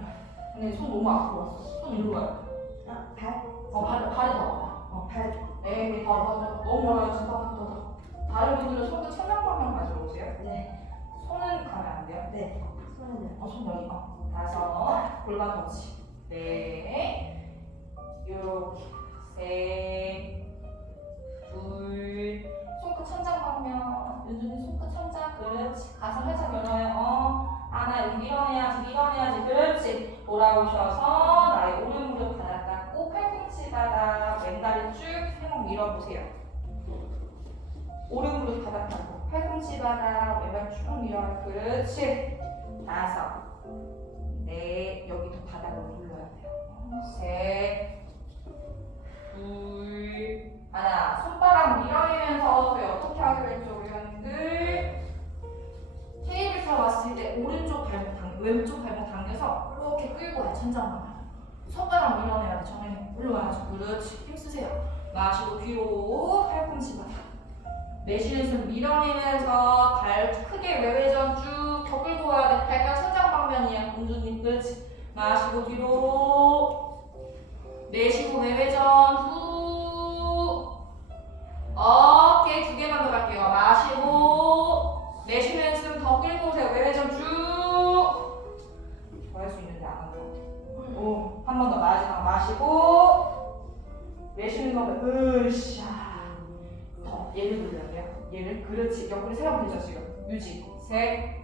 근데 손 너무 앞으로 왔어. 손 일로 와요. 발? 발이 더 와요. 발. 네, 더. 너무 멀어요. 지금 더. 다른 분들은 손끝 천장 방향 가져오세요. 네. 손은 가면 안 돼요? 네. 손은. 손 여기. 다섯. 골반 터치. 네. 요렇게. 셋. 둘. 손끝 천장 방향. 윤준이 손끝 천장. 그렇지. 가슴 살짝 열어요. 하나 여기 밀어내야지. 그렇지. 돌아오셔서 나의 오른 무릎 바닥 닦고 팔꿈치 바닥 왼다리 쭉 해먹 밀어보세요. 오른 무릎 바닥 닦고 팔꿈치 바닥 왼발 쭉 밀어요. 그렇지. 다섯. 넷. 여기도 바닥을 눌러야 돼요. 셋. 둘. 하나. 손바닥 밀어내면서 저희 어떻게 하기로 했죠? 우리 회원님들 테이블 타 왔을 때 오른쪽 발목 왼쪽 발목 당겨서 이렇게 끌고 와요. 천장만. 손바닥 밀어내야 돼. 정면에 올라와야죠. 그렇지. 힘쓰세요. 마시고 뒤로 팔꿈치 바닥. 내쉬는 숨 밀어내면서 발 크게 외회전 쭉 더 끌고 와야 돼. 발가락 천장 방면이야. 공주님. 그렇지. 마시고 뒤로. 내쉬고 외회전 후. 어깨 두 개만 더 갈게요. 마시고. 내쉬는 숨 더 끌고 오세요. 외회전 쭉. 더 할 수 있는데 안 하는 거. 오, 한 번 더 마지막 마시고. 내쉬는 거 으쌰. 더 얘를 돌려야 돼요. 얘를 그렇지. 옆으로 세우면 되죠 지금. 유지. 셋.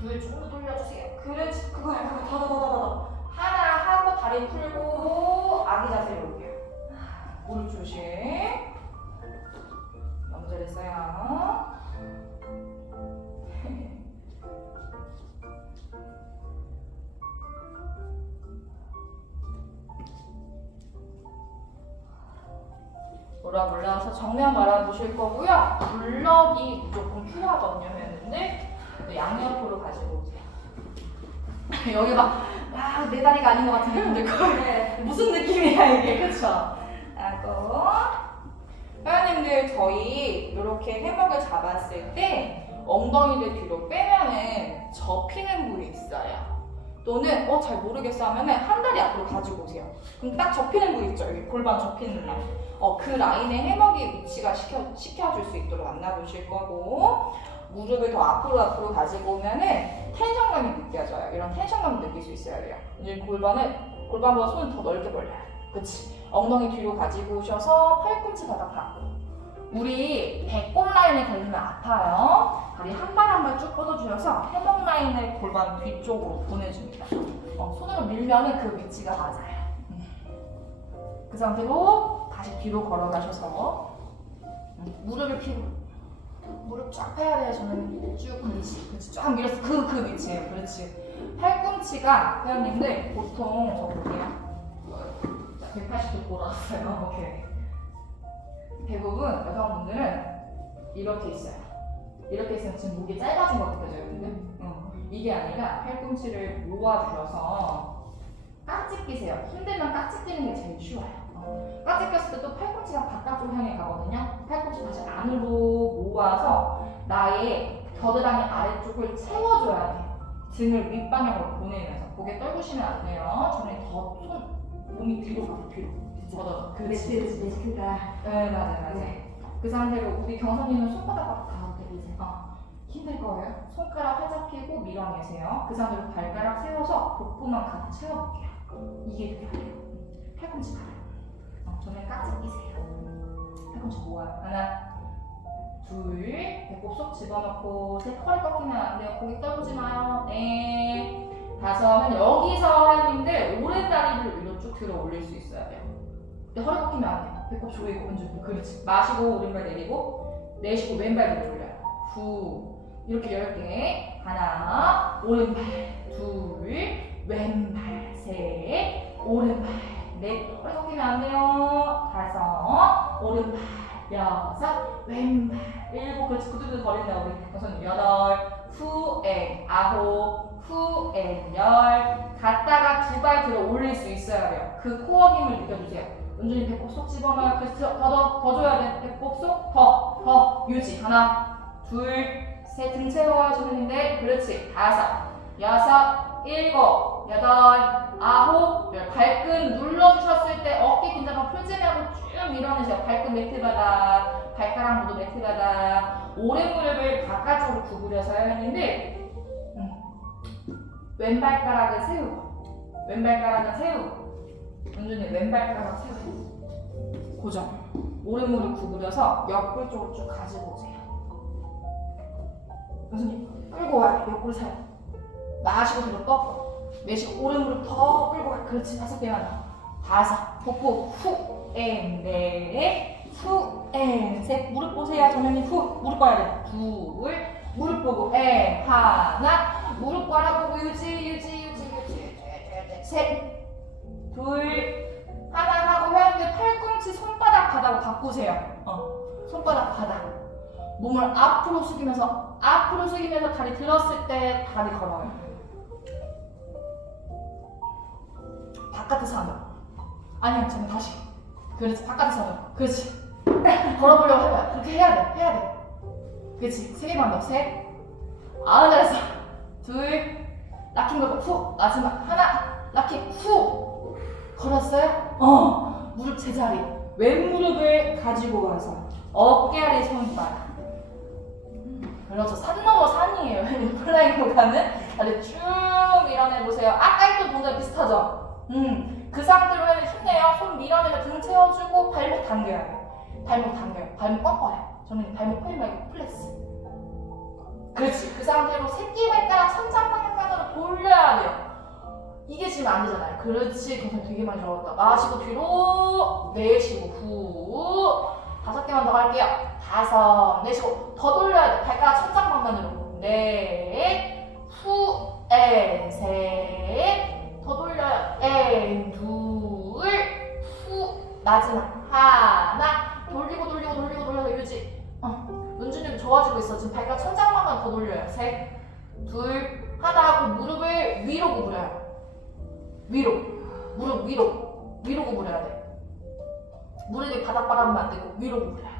둘 조금 더 돌려주세요. 그렇지. 그거야. 더. 하나 하고 다리 풀고 아기 자세로 올게요. 무릎 조심. 너무 잘했어요. 올라와서 정면 바라보실 거고요. 블럭이 무조건 필요하거든요. 했는데 양옆으로 가지고 오세요. 여기 내 다리가 아닌 것 같은 느낌 들고 네. 무슨 느낌이야 이게, 그쵸? 하고 회원님들 저희 이렇게 해먹을 잡았을 때 엉덩이를 뒤로 빼면은 접히는 부위 있어요. 또는 잘 모르겠어 하면은 한 다리 앞으로 가지고 오세요. 그럼 딱 접히는 부위 있죠? 여기 골반 접히는 라인. 그 라인에 해먹이 위치가 시켜줄 수 있도록 만나보실 거고, 무릎을 더 앞으로 가지고 오면은 텐션감이 느껴져요. 이런 텐션감을 느낄 수 있어야 돼요. 이제 골반보다 손을 더 넓게 벌려요. 그치? 엉덩이 뒤로 가지고 오셔서 팔꿈치 바닥 닿고. 우리 배꼽 라인에 걸리면 아파요. 다리 한 발 한 발 쭉 뻗어주셔서 해먹 라인을 골반 뒤쪽으로 보내줍니다. 손으로 밀면은 그 위치가 맞아요. 그 상태로 다시 뒤로 걸어가셔서 무릎을 펴고 무릎 쫙 펴야 돼요. 저는 쭉 그렇지 쫙 밀어서 그 위치예요. 그렇지. 팔꿈치가 회원님들 보통 저 볼게요. 180도 돌아왔어요. 오케이. 대부분 여성분들은 이렇게 있어요. 이렇게 있으면 지금 목이 짧아진 거 느껴져요. 근데 이게 아니라 팔꿈치를 모아주셔서 깍지 끼세요. 힘들면 깍지 끼는 게 제일 쉬워요. 깍지 꼈을 때 또 팔꿈치가 바깥쪽 향해 가거든요. 팔꿈치 다시 안으로 모아서 나의 겨드랑이 아래쪽을 채워줘야 돼. 등을 윗방향으로 보내면서 고개 떨구시면 안 돼요. 저는 더 몸이 뒤로 가고 뒤로. 매트가. 네, 맞아요. 그 상태로 우리 경선이는 손바닥 가운데 보세요. 힘들 거예요. 손가락 활짝 펴고 밀어내세요. 그 상태로 발가락 세워서 복부만 가득 채워볼게요. 이게 되게 어려워요. 팔꿈치 가요. 저는 깍지 끼세요. 팔꿈치 모아요. 하나, 둘, 배꼽 쏙 집어넣고 셋, 허리 꺾이면 안 돼요. 고개 떨구지 마요. 네, 다섯은 여기서 하는데 오른 다리를 위로 쭉 들어 올릴 수 있어야 돼요. 근데 허리 꺾이면 안 돼요. 배꼽 조이고 얹고. 그렇지. 마시고 오른발 내리고 내쉬고 왼발 위로 올려요. 후. 이렇게 10개. 하나, 오른발, 둘, 왼발, 셋, 오른발, 넷. 허리 꺾이면 안 돼요. 다섯, 오른발, 여섯, 왼발, 일곱. 그렇지. 구두도 거린다 우리. 우선 여덟, 후엔 아홉, 후엔 열. 갔다가 두 발 들어 올릴 수 있어야 돼요. 그 코어 힘을 느껴주세요. 은준이 배꼽 쏙 집어넣어요. 그래서 더 줘야 돼. 배꼽 쏙 더 유지. 하나, 둘, 셋. 등 채워요. 선생님들. 그렇지. 다섯, 여섯, 일곱, 여덟, 아홉, 열. 발끈 눌러주셨을 때 어깨 긴장감 풀지 말고 쭉 밀어내세요. 발끈 매트 바닥, 발가락 모두 매트 바닥. 오른 무릎을 바깥쪽으로 구부려서 해야 하는데 왼발가락을 세우고 왼발가락은 세우고 은준이 왼발가락 세우고 고정. 오른 무릎 구부려서 옆구리 쪽으로 쭉 가지고 오세요. 은준이 끌고 와요. 옆구리 세워. 마시고 뒤로 꺾고 내쉬고 오른 무릎 더 끌고 가. 그렇지. 5개만 더. 다섯. 복부 후엔 넷, 후엔 셋. 무릎 보세요. 정면님 후. 무릎 봐야 돼. 둘. 무릎 보고 엔 하나. 무릎 바라보고 유지. 셋. 둘. 하나 하고 회원들 팔꿈치 손바닥 바닥으로 바꾸세요. 손바닥 바닥. 몸을 앞으로 숙이면서 다리 들었을 때 다리 걸어요. 바깥에서 하면. 아니야, 저는 다시. 그렇지, 바깥에서 하면. 그렇지. 걸어보려고 해봐요. 그렇게 해야 돼. 그렇지, 3개만 더. 셋. 잘했어. 둘. 락킹 걸고 후. 마지막. 하나. 락킹 후. 걸었어요? 무릎 제자리. 왼무릎을 가지고 가서 어깨아래 손바닥. 그렇죠. 산 넘어 산이에요. 플라잉으로 가는. 다리 쭉 밀어내보세요. 아까 했던 동작 비슷하죠? 그 상태로 힘내요. 손 밀어내면 등 채워주고 발목 당겨야 돼요. 발목 당겨요. 발목 꺾어요. 저는 발목 풀 말고 플렉스. 그렇지. 그 상태로 새끼발가락 천장 방향으로 돌려야 돼요. 이게 지금 안 되잖아요. 그렇지. 그래서 되게 많이 들어갔다. 마시고 뒤로 내쉬고 후. 5개만 더 갈게요. 5. 내쉬고 더 돌려야 돼. 발가락 천장 방면으로. 넷. 후. 엔. 셋. 더 돌려요. 엔. 둘. 후. 마지막. 하나. 돌리고 돌려서 유지. 은준이도 좋아지고 있어. 지금 발가락 천장 방면 더 돌려요. 셋. 둘. 하나. 하나 하고 무릎을 위로 구부려요. 위로. 무릎 위로 구부려야 돼. 무릎이 바닥 바라보면 안 되고 위로 구부려요.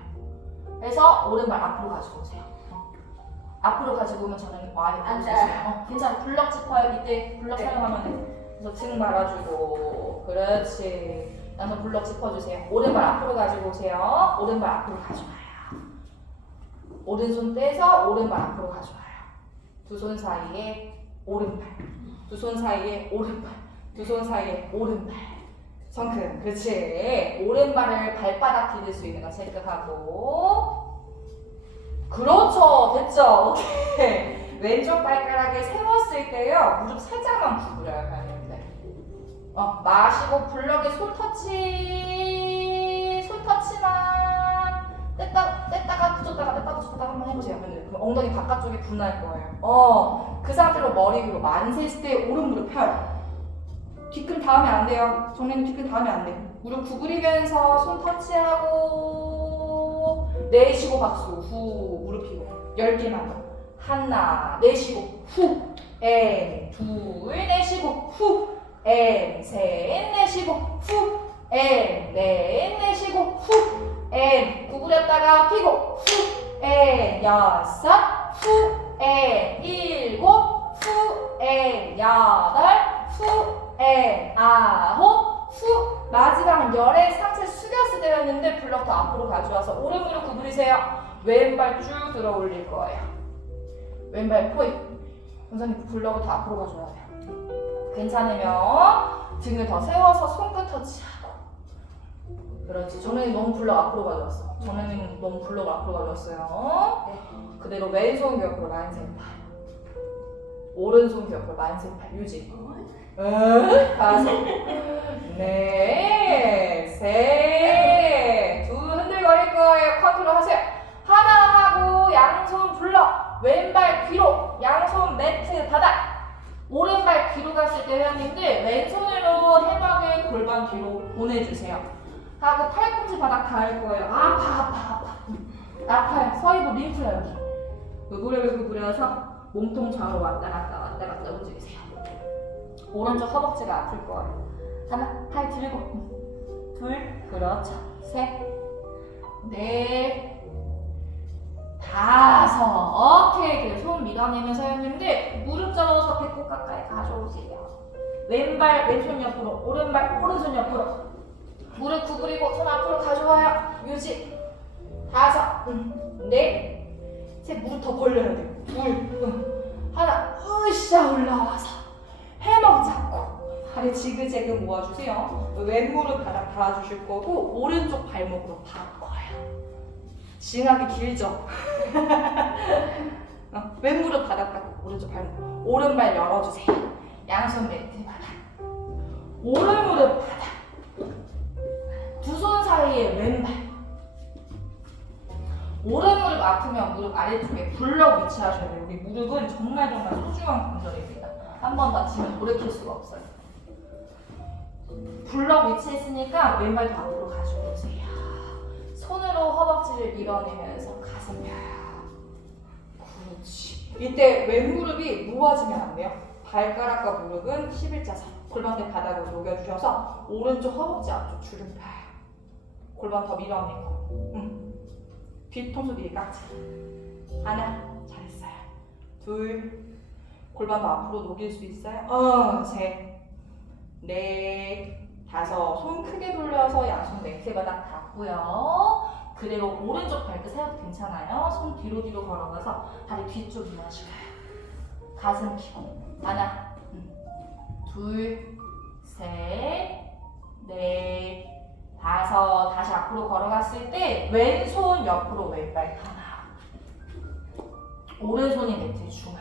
그래서 오른발 앞으로 가지고 오세요. 앞으로 가지고 오면 저는 와이 앉아요. 괜찮아. 블럭 짚어요. 이때 블럭 사용하면 돼. 그래서 등 말아주고. 그렇지. 나서 블럭 짚어주세요. 오른발 앞으로 가지고 오세요. 오른발 앞으로 가져와요. 오른손 떼서 오른발 앞으로 가져와요. 두 손 사이에 오른발. 두 손 사이에 오른발. 두 손 사이에 오른발. 성큼. 그렇지. 오른발을 발바닥 디딜 수 있는 거 체크하고. 그렇죠. 됐죠. 오케이. 왼쪽 발가락을 세웠을 때요. 무릎 살짝만 구부려요. 그냥 이렇게. 마시고 블럭에 손 터치만 뗐다가 붙였다가 한번 해보세요. 그럼 엉덩이 바깥쪽이 분할 거예요. 그 상태로 머리 위로 만세 했을 때 오른 무릎 펴요. 뒤끝 닿으면 안 돼요. 정면이 뒤끝 닿으면 안 돼. 무릎 구부리면서 손 터치하고 내쉬고 박수. 후 무릎 펴고 10개만 더. 하나 내쉬고 후. 둘 내쉬고 후. 셋 내쉬고 후. 넷 내쉬고 후. 구부렸다가 피고 후. 여섯 후. 일곱 후. 여덟 후. 아홉 후. 마지막 열의 상체 숙였을 때였는데 블럭 더 앞으로 가져와서 오른 무릎 구부리세요. 왼발 쭉 들어 올릴 거예요. 왼발 포인. 원장님 블럭을 더 앞으로 가져와야 돼요. 괜찮으면 등을 더 세워서 손끝 터치하고. 그렇지. 전에는 너무 블럭 앞으로 가져왔어. 전에는 너무 블럭 앞으로 가져왔어요. 그대로 왼손 격으로 만세팔. 오른손 격으로 만세팔 유지. 다섯, 넷, 셋, 둘 흔들거릴 거예요. 컨트롤 하세요. 하나 하고 양손 블럭, 왼발 뒤로, 양손 매트 바닥. 오른발 뒤로 갔을 때 회원님들 왼손으로 해먹을 골반 뒤로 보내주세요. 하고 팔꿈치 바닥 닿을 거예요. 아파요. 서이고 림프야 여기. 무릎을 구부려서 몸통 좌우로 왔다 갔다 움직이세요. 오른쪽 허벅지가 아플 거예요. 하나, 팔 들고, 둘, 그렇죠. 셋, 넷, 다섯. 오케이. 손 밀어내면서 형님들 무릎 접어서 배꼽 가까이 가져오세요. 왼손 옆으로, 오른손 옆으로. 무릎 구부리고 손 앞으로 가져와요. 유지. 다섯, 넷, 셋. 무릎 더 벌려야 돼요. 둘, 하나, 으쌰 올라와서. 해먹 잡고 다리 지그재그 모아주세요. 왼무릎 바닥 닿아주실 거고 오른쪽 발목으로 바꿔요. 징하게 길죠? 왼무릎 바닥 닿고 오른쪽 발목. 오른발 열어주세요. 양손 매트 바닥. 오른무릎 바닥. 두 손 사이에 왼발. 오른무릎 아프면 무릎 아래쪽에 블럭 위치하셔야 돼요. 우리 무릎은 정말 소중한 관절입니다. 한 번 다치면 돌이킬 수가 없어요. 블럭 위치했으니까 왼발 더 앞으로 가지고 오세요. 손으로 허벅지를 밀어내면서 가슴 펴요. 그렇지. 이때 왼무릎이 모아지면 안 돼요. 발가락과 무릎은 11자선. 골반대 바닥으로 녹여주셔서 오른쪽 허벅지 앞쪽 주름 펴요. 골반 더 밀어내고. 뒤통수 뒤에 깍지. 하나, 잘했어요. 둘, 골반 더 앞으로 녹일 수 있어요. 셋, 넷, 다섯. 손 크게 돌려서 양손 매트 바닥 닿고요. 그대로 오른쪽 발끝 세워도 괜찮아요. 손 뒤로 걸어가서 다리 뒤쪽 이완시켜요. 가슴 펴고. 하나, 둘, 셋, 넷, 다섯. 다시 앞으로 걸어갔을 때 왼손 옆으로 왼발 하나. 오른손이 매트 중앙.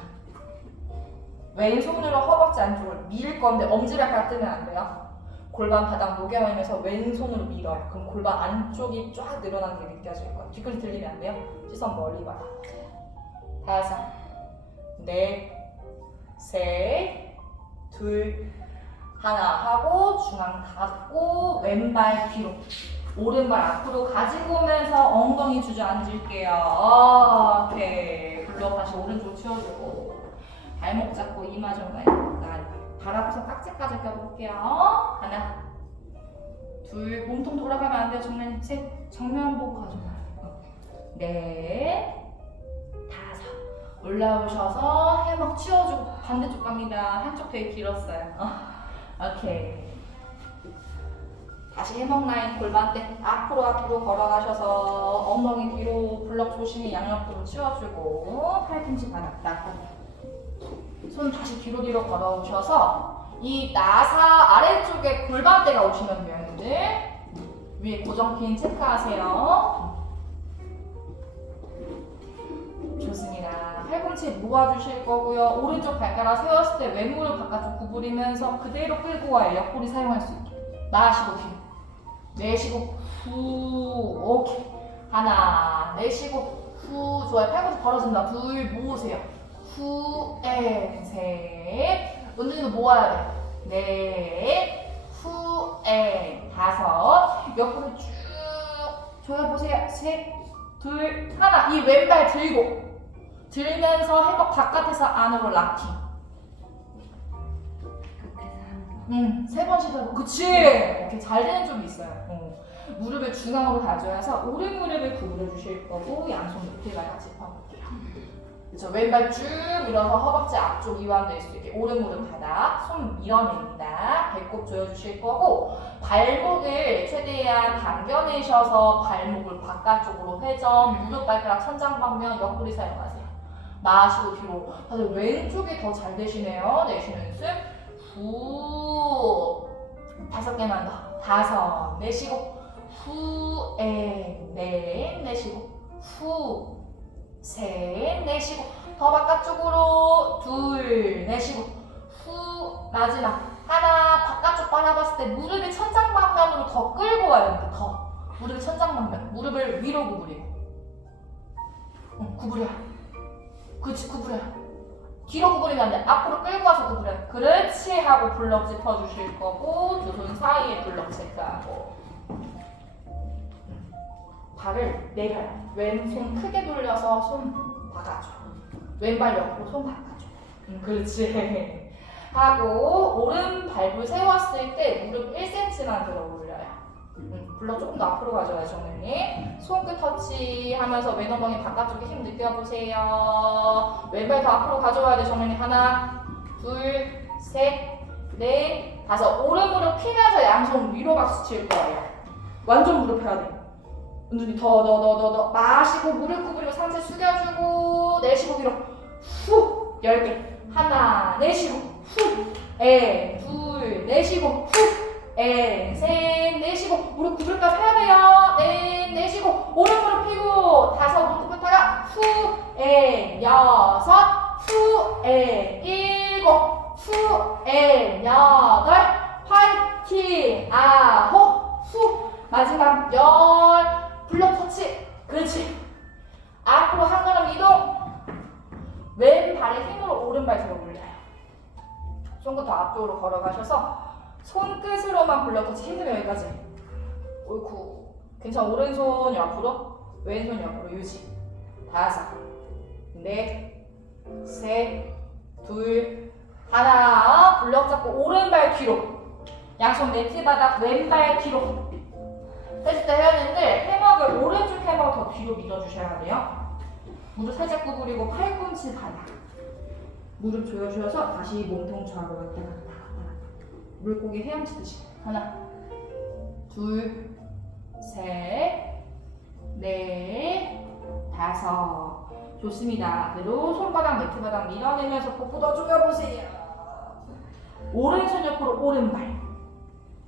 왼손으로 허벅지 안쪽을 밀 건데 엄지발가락 뜨면 안 돼요. 골반 바닥 녹여내면서 왼손으로 밀어요. 그럼 골반 안쪽이 쫙 늘어나는 게 느껴질 거예요. 뒤꿈치 들리면 안 돼요. 시선 멀리 바라보세요. 다섯, 넷, 셋, 둘, 하나 하고 중앙 닫고 왼발 뒤로. 오른발 앞으로 가지고 오면서 엉덩이 주저앉을게요. 오케이. 블럭 다시 오른쪽 치워주고. 발목 잡고 이마 정말 발 앞에서 깍지까지 껴볼게요. 하나, 둘, 몸통 돌아가면 안 돼요. 정면 셋, 정면 보고 가져가요. 넷, 다섯. 올라오셔서 해먹 치워주고 반대쪽 갑니다. 한쪽 되게 길었어요. 오케이. 다시 해먹 라인 골반대 앞으로 걸어가셔서 엉덩이 뒤로 블럭 조심히 양옆으로 치워주고 팔꿈치 바닥 닦고 손 다시 뒤로 걸어오셔서 이 나사 아래쪽에 골반대가 오시면 돼요. 여러분들 위에 고정핀 체크하세요. 좋습니다. 팔꿈치 모아주실 거고요. 오른쪽 발가락 세웠을 때 왼무릎 바깥쪽 구부리면서 그대로 끌고 와요. 옆구리 사용할 수 있게. 나가시고 뒤로. 내쉬고 후. 오케이. 하나. 내쉬고 후. 좋아요. 팔꿈치 벌어진다. 둘. 모으세요. 후. 앤. 셋. 은준이도 모아야 돼. 넷. 후. 앤. 다섯. 옆으로 쭉 조여보세요. 셋. 둘. 하나. 이 왼발 들면서 해먹 바깥에서 안으로 락킹. 세 번 시도해보. 그치. 오케이. 잘 되는 쪽이 있어요. 무릎을 중앙으로 가져와서 오른 무릎을 구부려 주실 거고 양손 밑에가 같이 펴볼게요. 그렇죠. 왼발 쭉 밀어서 허벅지 앞쪽 이완될 수 있게 오른 무릎 바닥 손 밀어냅니다. 배꼽 조여주실 거고 발목을 최대한 당겨내셔서 발목을 바깥쪽으로 회전 무릎 발가락 천장 방면 옆구리 사용하세요. 마시고 뒤로. 다들 왼쪽이 더 잘 되시네요. 내쉬는 숨. 후. 5개만 더. 5. 내쉬고. 후. 넷. 내쉬고. 후. 셋. 내쉬고. 더 바깥쪽으로. 2. 내쉬고. 후. 마지막. 하나. 바깥쪽 바라봤을 때 무릎이 천장 방면으로 더 끌고 와요. 더. 무릎이 천장 방면. 무릎을 위로 구부리고. 구부려. 그렇지. 구부려요. 뒤로 구부리면 안 돼. 앞으로 끌고 와서 구부려요. 그렇지 하고 블럭 짚어주실 거고 두 손 사이에 블럭 체크하고 발을 내려요. 왼손 크게 돌려서 손 바꿔줘. 왼발 옆으로 손 바꿔줘. 그렇지. 하고 오른 발을 세웠을 때 무릎 1cm만 들어 올려요. 블럭 조금 더 앞으로 가져와요. 정면님. 손끝 터치 하면서 왼 엉덩이 바깥쪽에 힘 느껴보세요. 왼발 더 앞으로 가져와야 돼. 정면님. 하나, 둘, 셋, 넷, 다섯. 오른 무릎 피면서 양손 위로 박수 칠 거예요. 완전 무릎 펴야 돼. 은준이 더 마시고 무릎 구부리고 상체 숙여주고 내쉬고 위로 후 10개. 하나 내쉬고 후 둘 내쉬고 후 셋 내쉬고 무릎 구부릴까 해야 돼요. 넷 내쉬고 오른 무릎 펴고 5 무릎 굽혔다가 후 6 후 7 후 8 화이팅 9 후 마지막 10 블럭 터치. 그렇지. 앞으로 한 걸음 이동. 왼발에 힘으로 오른발 들어 올려요. 손끝 더 앞쪽으로 걸어가셔서 손끝으로만 블럭 터치. 힘들면 여기까지. 옳고. 괜찮아. 오른손 옆으로 왼손 옆으로 유지. 5 넷 셋 둘 하나. 블럭 잡고 오른발 뒤로. 양손 매트 바닥 왼발 뒤로. 했을 때 해야 되는데 해먹을 오른쪽 해먹을 더 뒤로 밀어주셔야 돼요. 무릎 살짝 구부리고 팔꿈치 바닥. 무릎 조여주셔서 다시 몸통 좌우로 왔다 갔다. 물고기 헤엄치듯이. 하나, 둘, 셋, 넷, 5. 좋습니다. 그대로 손바닥 매트 바닥 밀어내면서 복부 더 조여보세요. 오른손 옆으로 오른발,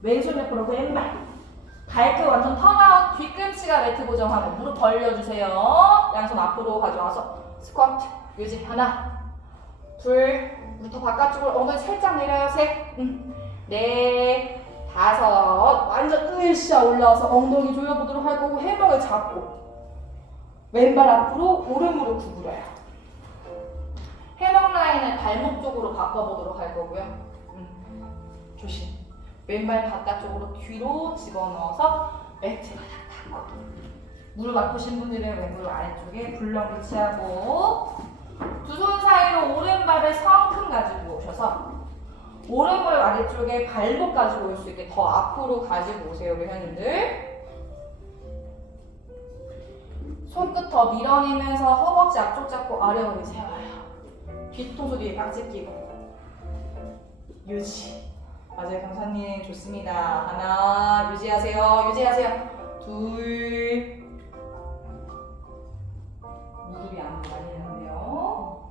왼손 옆으로 왼발. 발끝 완전 턴아웃. 뒤꿈치가 매트 고정하고 무릎 벌려주세요. 양손 앞으로 가져와서 스쿼트 유지. 하나 둘 무릎 더 바깥쪽으로 엉덩이 살짝 내려요. 셋 넷 5 완전 으쌰 올라와서 엉덩이 조여보도록 할 거고 해먹을 잡고 왼발 앞으로 오른 무릎 구부려요. 해먹 라인을 발목 쪽으로 바꿔보도록 할 거고요. 조심. 왼발 바깥쪽으로 뒤로 집어넣어서 매트 바닥 닦고 무릎 아프신 분들은 왼무릎 아래쪽에 블럭 위치하고 두 손 사이로 오른발을 성큼 가지고 오셔서 오른발 아래쪽에 발목 가지고 올 수 있게 더 앞으로 가지고 오세요, 우리 회원님들. 손끝 더 밀어내면서 허벅지 앞쪽 잡고 아래 머리 세워요. 뒤통수 뒤에 깍지 끼고. 유지. 맞아요, 강사님. 좋습니다. 하나, 유지하세요. 유지하세요. 둘. 무릎이 안 많이 나는데요.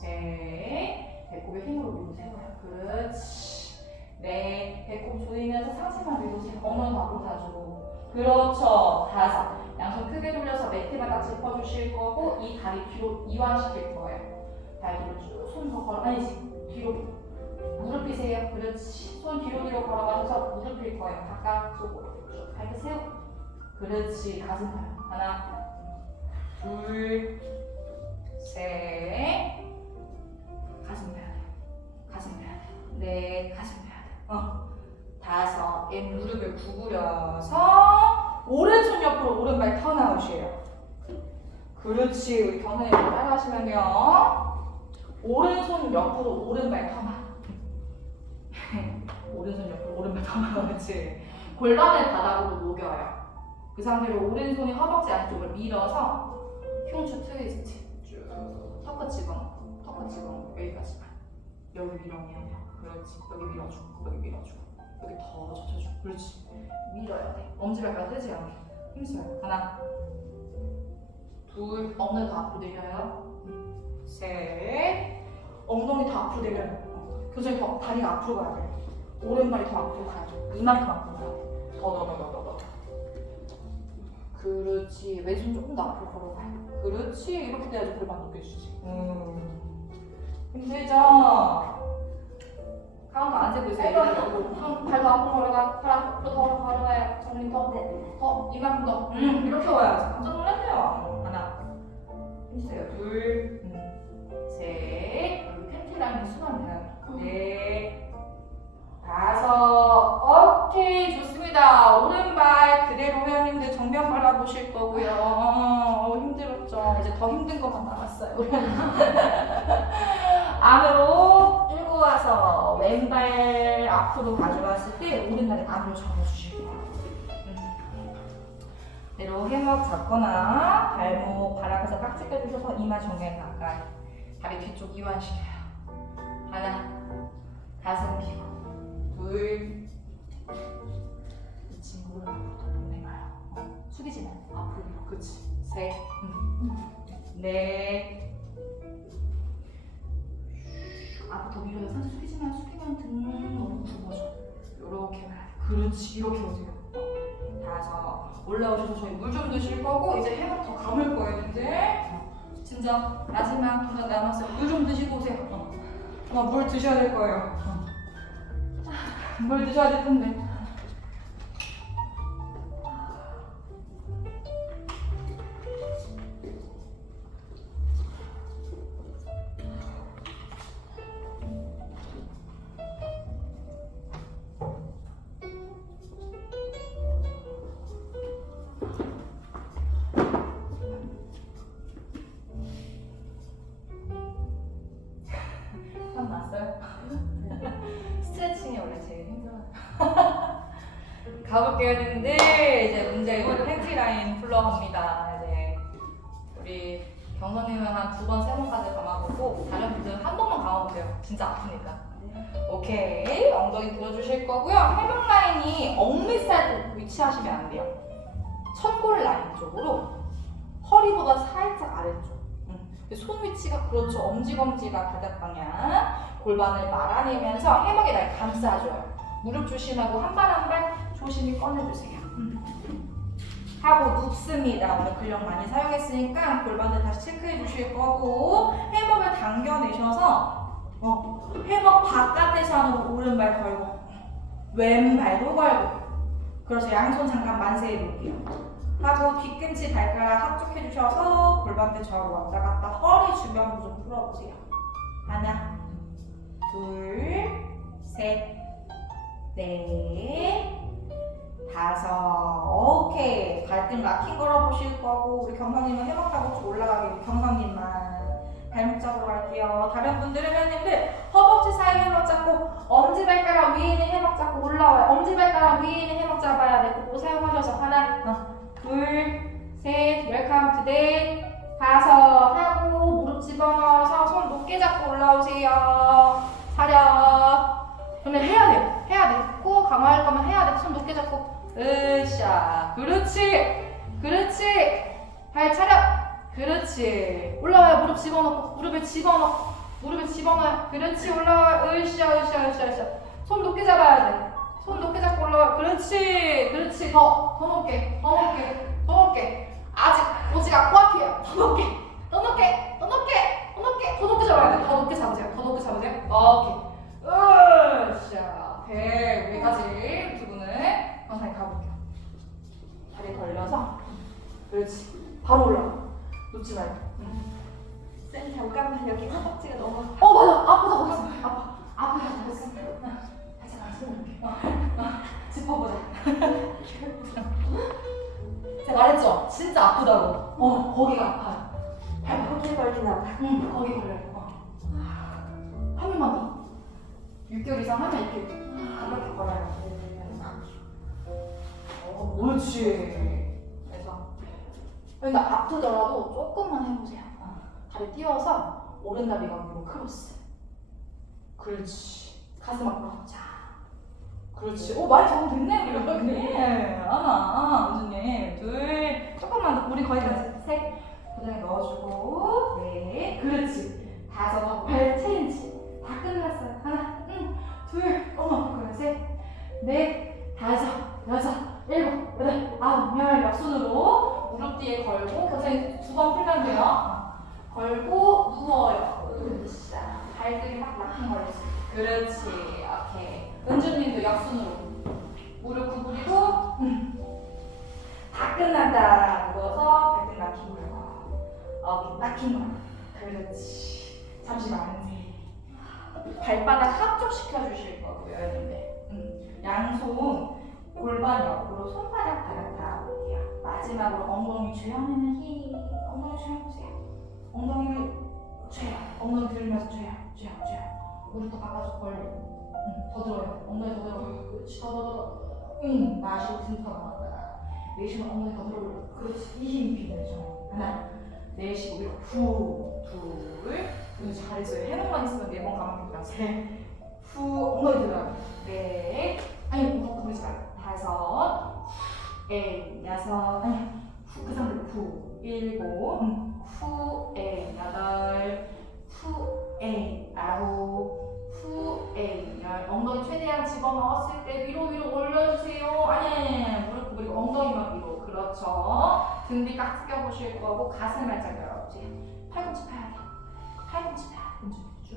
셋. 배꼽에 힘으로 밀고 세워요. 그렇지. 넷. 배꼽 조이면서 상체만 밀고 세요. 엉덩이 밖으로 가지고. 그렇죠. 다섯. 양손 크게 돌려서 매트만 딱 짚어주실 거고 이 다리 뒤로 이완시킬 거예요. 다리 뒤로 쭉 손 더 걸어. 아니지. 뒤로. 무릎 펴세요. 그렇지. 손 뒤로 걸어가셔서 무릎 필 거예요. 바깥쪽으로 쭉 발끝 세우고. 그렇지. 가슴 펴요. 하나, 둘, 셋. 가슴 펴야 돼. 가슴 펴야 돼. 넷. 가슴 펴야 돼. 다섯. 앤 무릎을 구부려서 오른손 옆으로 오른발 턴아웃이에요. 그렇지. 우리 경선님 따라 하시면요. 오른손 옆으로 오른발 턴아웃. 오른손 옆으로 오른발 턴아웃. 그렇지. 골반을 바닥으로 녹여요. 그 상태로 오른손이 허벅지 안쪽을 밀어서 흉추 트위스트 쭉 턱끝 집어넣고 턱끝 집어넣고 여기까지만. 여기 밀어내요. 그렇지. 여기 밀어주고 여기 밀어주고 여기 더 젖혀주고. 그렇지. 밀어야 돼. 엄지발가락 뜨지 않게 힘써요. 하나, 둘, 엉덩이 더 앞으로 내려요. 셋, 엉덩이 더 앞으로 내려요. 교수님 더 다리가 앞으로 가야 돼. 오른발이 더 앞으로 가야 돼. 이만큼 앞으로 가야 돼. 더. 그렇지. 왼손 조금 더 앞으로 걸어가요. 그렇지. 이렇게 돼야지 골반 높여주지. 힘들죠? 카운터 안 세고 있어요. 발도 앞으로 걸어가. 발 앞으로 더 걸어가요. 정민 더. 이만큼 더. 이렇게 와야지. 깜짝 놀랐네요. 하나. 힘주세요. 둘. 셋. 여기 팬티 라인이 순환돼요. 넷. 다섯. 오케이. 좋습니다. 오른발 그대로 회원님들 정면 발라보실 거고요. 힘들었죠? 이제 더 힘든 것만 남았어요. 안으로 끌고 와서 왼발 앞으로 가져왔을 때 오른다리 안으로 접어주실 거예요. 그대로 해먹 잡거나 발목 바닥에서 깍지 껴주셔서 이마 정면 가까이 다리 뒤쪽 이완시켜요. 하나, 가슴 펴고 둘, 이 친구를 앞으로 더 보내가요. 숙이지 말고 앞으로 밀어. 그렇지. 셋, 넷. 앞으로 더 밀어요. 상체 숙이지만 숙이면 등 너무 굽어져. 요렇게 가요. 그렇지. 이렇게 오세요. 다섯. 올라오셔서 저희 물 좀 드실 거고 이제 해먹 더 감을 거예요. 이제 진짜 마지막 동작 남았어요. 물 좀 드시고 오세요. 물 드셔야 될 거예요. 물 드셔야 될 텐데. 스트레칭이 원래 제일 힘들어요. 가볼게요. 했는데 이제 문제 이거 팬티 라인 플러합니다. 이제 우리 경선님은 한 2번, 3번까지 감아보고 다른 분들은 한 번만 감아보세요. 진짜 아프니까. 오케이. 엉덩이 들어주실 거고요. 해병 라인이 억밑살 위치하시면 안 돼요. 천골 라인 쪽으로 허리보다 살짝 아래쪽. 손 위치가 그렇죠. 엄지검지가 바닥 방향. 골반을 말아내면서 해먹에 날 감싸줘요. 무릎 조심하고 한 발 한 발 조심히 꺼내주세요. 하고 눕습니다. 오늘 근력 많이 사용했으니까 골반을 다시 체크해 주실 거고 해먹을 당겨내셔서 해먹 바깥에서 안으로 오른발 걸고 왼발도 걸고 그래서 양손 잠깐 만세해 놓을게요. 하고 뒤꿈치 발가락 합축해 주셔서 골반대 좌우로 왔다 갔다 허리 주변으로 좀 풀어보세요. 하나, 둘, 셋, 넷, 다섯. 오케이. 발등 락킹 걸어보실 거고 우리 경선님은 해먹다고 올라가기 경선님만 발목 잡으러 갈게요. 다른 분들은 회원님들 허벅지 사이 해먹 잡고 엄지발가락 위에 있는 해먹 잡고 올라와요. 엄지발가락 위에 있는 해먹 잡아야 돼. 그거 사용하셔서 하나, 둘, 셋, 웰컴 투데이, 다섯 하고 무릎 집어넣어서 손 높게 잡고 올라오세요. 차렷. 오늘 해야 돼. 해야 돼. 코 강화할 거면 해야 돼. 손 높게 잡고. 으쌰. 그렇지. 그렇지. 발 차렷. 그렇지. 올라와요. 무릎 집어넣고. 무릎에 집어넣고. 무릎에 집어넣어요. 그렇지. 올라와요. 으쌰. 손 높게 잡아야 돼. 손 높게 잡고 올라와요. 그렇지. 그렇지. 더 높게. 더 높게. 더 높게. 아직 고지가 코앞이에요. 더 높게. 더 높게. 더 높게. 더 높게. 더 높게 잡아야 돼. 더 높게 잡으세요. 더 높게 잡으세요. 오케이. 으쌰. 오케이. 여기까지 두 분은 영상에 가볼게요. 다리 벌려서. 그렇지. 바로 올라가. 놓지 말고. 쌤 잠깐만 여기 허벅지가 너무 맞아. 아프다 거기서. 아프다 거기서. 다시 손 이렇게. 짚어보자. 제가 말했죠? 진짜 아프다고. 거기가 아파요. 발목이 걸리나 봐. 거기 걸려요. 한 번만 더. 6개월 이상 하면 이렇게 걸어요. 옳지. 그래서 근데 아프더라도 조금만 해보세요. 다리 띄워서 오른다리가 위로 크로스. 그렇지. 가슴 앞으로. 자. 그렇지. 많이 적응됐네 우리 회원님. 하나, 원주님. 둘. 조금만 더. 우리 거기까지. 셋. 고정에 넣어주고. 넷. 그렇지. 다섯. 발 체인지. 다 끝났어요. 하나, 둘. 그래. 셋. 넷. 다섯. 여섯. 일곱. 여덟. 아홉. 열. 옆손으로 무릎 뒤에 걸고. 고정에 2번 풀면 돼요. 걸고 누워요. 으쌰. 발들이 막 락킹 걸렸어요. 그렇지. 오케이. 은주님도 역순으로 무릎 구부리고 다 끝난다. 누워서 발등 락킹 걸고 락킹 걸고. 그렇지. 잠시만 앉으세요. 발바닥 합쪽 시켜주실 거고요. 여러분들 양손 골반 옆으로 손바닥 바닥 닿아볼게요. 마지막으로 엉덩이 죄어내는 힘. 엉덩이 죄어보세요. 엉덩이를 죄어. 엉덩이 들면서 죄어. 무릎도 바깥쪽 벌리고. 더 들어요. 엉덩이 더 들어. 그렇지. 더. 마시고 등터 나왔다. 내쉬면 엉덩이 더 들어. 그렇지. 이 힘이 필요해요. 하나. 내쉬고 위로. 둘. 잘했어요. 해놓만 있으면 4번 가만히 셋. 엉덩이 들어요. 넷. 무릎 굴리지 말고. 5. 여섯. 그 상태로 7. 8. 9. 엉덩이 최대한 집어넣었을 때 위로 올려주세요. 아니. 무릎 구부리고 엉덩이만 위로. 그렇죠. 등 뒤 깍지 껴보실 거고 가슴 살짝 열어보세요. 팔꿈치 펴야 돼. 팔꿈치 펴야 돼. 쭉.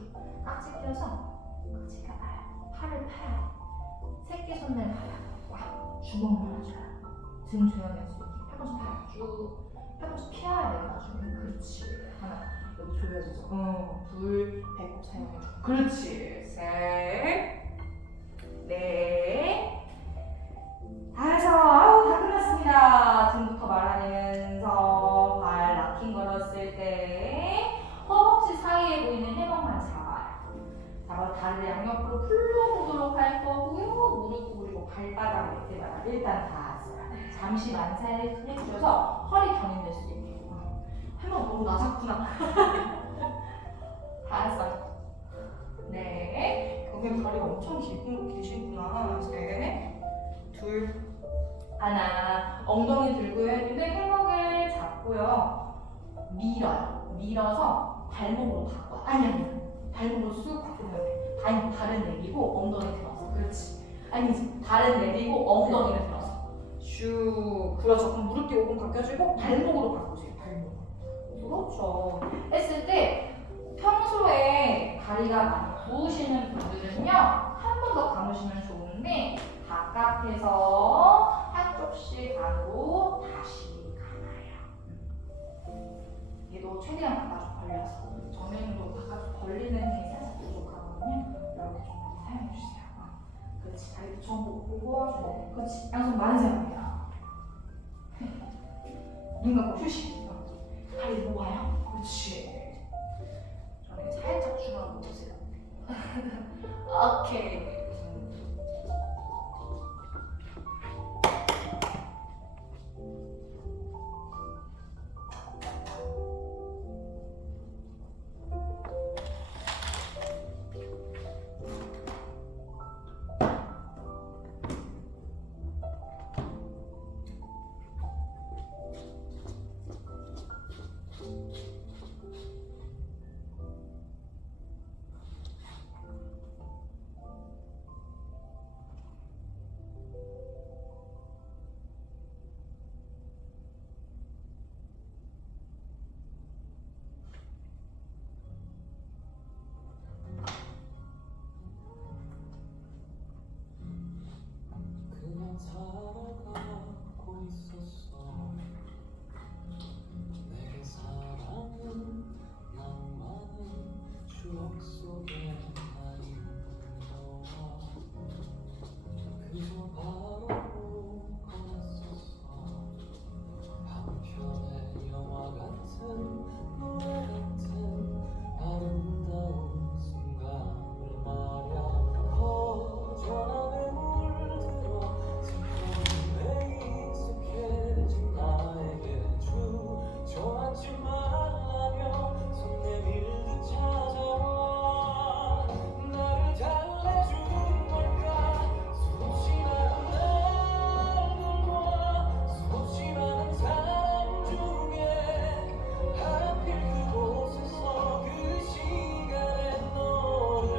깍지 껴서 깍지 껴봐요. 팔을 펴야 돼. 새끼손을 가요. 주먹 눌러줘요. 등 조여낼 수 있게. 팔꿈치 펴요. 쭉. 팔꿈치 펴야 돼요. 나중에. 그렇지. 하나. 여기 조여줘서. 둘. 배꼽 사용해주고. 그렇지. 셋. 넷. 5. 다 끝났습니다. 등부터 말아내면서 발 락킹 걸었을 때 허벅지 사이에 보이는 해먹만 잡아요. 다리를 양옆으로 풀러보도록 할 거고요. 무릎 구부리고 발바닥 밑에바닥 일단 닿았어요. 잠시 만세해주셔서 허리 견인될 수 있게. 해먹 너무 낮았구나. 닿았어요. 네. 그게 다리가 엄청 기시구나. 셋. 둘. 하나. 엉덩이 들고요. 했는데 해먹을 잡고요. 밀어서 발목으로 바꿔. 아니. 발목으로 쑥 바꾸면 돼. 다른 내리고 엉덩이 들어서. 그렇지. 아니지. 다른 내리고 엉덩이를 들어서. 슉. 그렇죠. 그럼 무릎 뒤 5분 바뀌어주고 발목으로 바꾸세요. 발목으로. 그렇죠. 했을 때 평소에 다리가 많이 부으시는 분들은요. 한 번 더 감으시면 좋은데 바깥에서 한쪽씩 안으로 다시 감아요. 얘도 최대한 바깥쪽 벌려서 정면도 바깥쪽 벌리는 힘이 살짝 부족하거든요. 이렇게 좀 사용해주세요. 그렇지. 다리 붙여보고 보고 그렇지. 양손 만세합니다. 눈 감고 휴식. 다리 모아요. 그렇지. 중앙 보세요. 오케이. 그냥 살아가고 있었어. 내게 사랑은 낭만은 추억 속에 나인 너와 그저 바라보곤 했었어. 한편의 영화 같은 노래 같은 아름다운 순간을 말야. 허전함에 물들어 슬픔에 익숙해진 나에게 주저앉지 말라며 손 내밀듯 찾아와. 나를 달래준 걸까. 수없이 많은 날들과 수없이 많은 사람 중에 하필 그곳에서 그 시간에 너를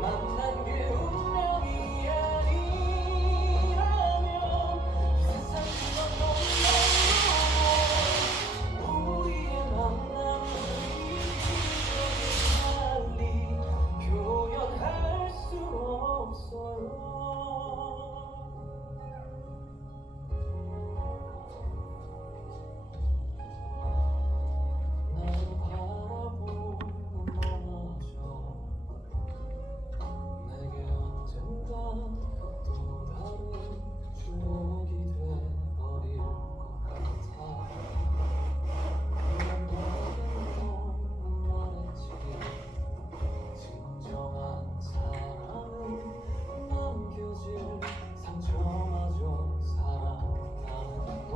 만난 게 운명이 아니라면 이 세상 그 어떤 말로 우리의 만남을 이기적인 달리 표현할 수 없어요. 나를 바라보는 너마저 내게 언젠가 또 다른 추억이 돼버릴 것 같아. 그런 너는 말했지. 진정한 사랑은 남겨질 상처마저 사랑하는 것.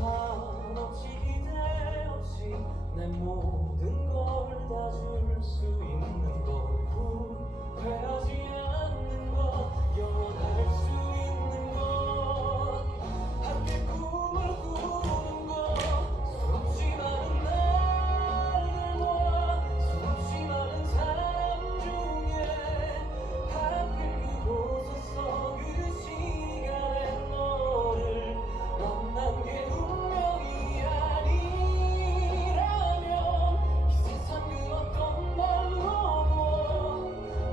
한없이 기대 없이 내 모든 걸 다 줄 수 있는 것. 후회하지 않는 것. 영원할 수 있는 것. 함께 꿈을 꾸는 것. 수없이 많은 날들과 수없이 많은 사람 중에 하필 그곳에서 그 시간에 너를 만난 게 운명이 아니라면 이 세상 그 어떤 말로도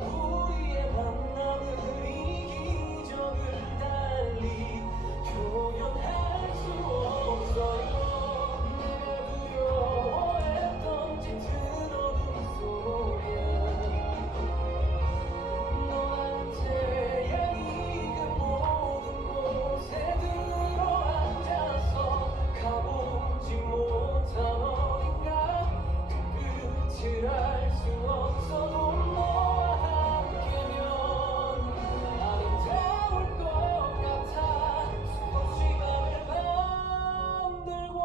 우리의 만남을 이기적을 달리 표현할 수 없어요. 내가 두려워했던 짙은 어둠 속에 너란 태양이 그 모든 곳에 들어앉아서 가보지 못한 어딘가 그 끝을 알 수 없어도 너와 함께면 아름다울 것 같아. 수없이 많은 밤들과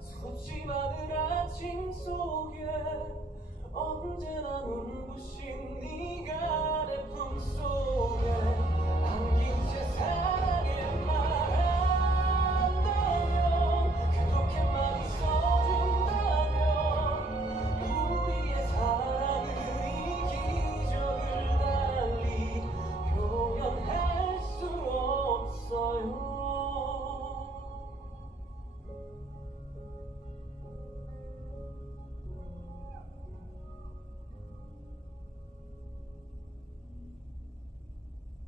수없이 많은 아침 속에 언제나 눈부신 네가 내 품속에 안긴 채 사랑에 말한다면 그렇게 많이 써준다면 우리의 사랑을 이기적을 달리 표현할 수 없어요.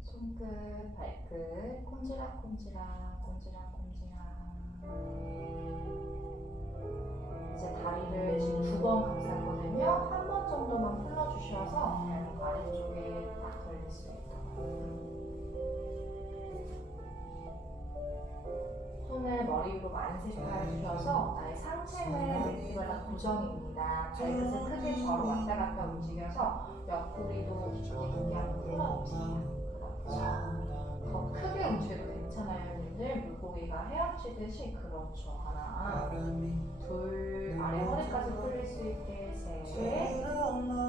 손끝, 발끝, 꼼지락꼼지락, 꼼지락꼼지락. 이제 다리를 지금 2번 감쌌거든요. 한 번 정도만 풀어주셔서 발목 아래쪽에 딱 걸릴 수 있도록. 손을 머리 위로 만세를 해주셔서 나의 상체는 왼쪽마다 고정입니다. 발끝을 크게 저로 왔다 갔다 움직여서 옆구리도 여기 한번 풀어주세요. 그렇죠. 더 크게 움직여도 괜찮아요, 여러분들. 물고기가 헤엄치듯이. 그렇죠. 하나, 둘, 아래 허리까지 풀릴 수 있게 셋,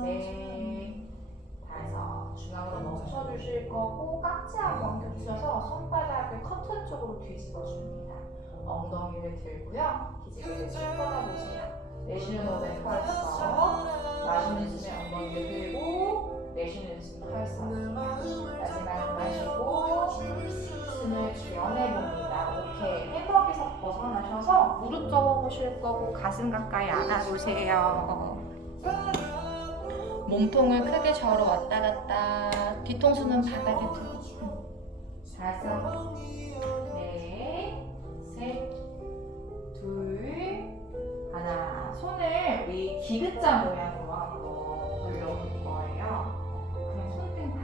넷, 다섯. 중앙으로 멈춰주실 거고 깍지 한번 겹쳐서 손바닥을 커튼 쪽으로 뒤집어줍니다. 엉덩이를 들고요. 기지개를 쭉 뻗어보세요. 내쉬는 호흡에 펼쳐, 마시는 숨에 엉덩이를 들고, 내쉬는 숨 펼쳐. 마지막 마시고 숨을 연해봅니다. 오케이. 햄버기에서 벗어나셔서 무릎 접어보실 거고 가슴 가까이 안아보세요. 몸통을 크게 저로 왔다 갔다. 뒤통수는 바닥에 두고. 다섯, 넷, 셋, 둘, 하나. 손을 위 기귿자 모양으로 한번 돌려볼 거예요. 그냥 손등 발,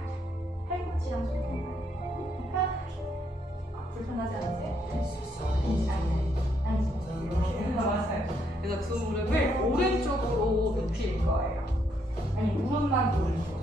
팔꿈치랑 손등 발. 편하게. 불편하지 않으세요? 아니, 맞아요. 그래서 두 무릎을 오른쪽으로 눕힐 거예요. 아니, 무릎만 오른쪽.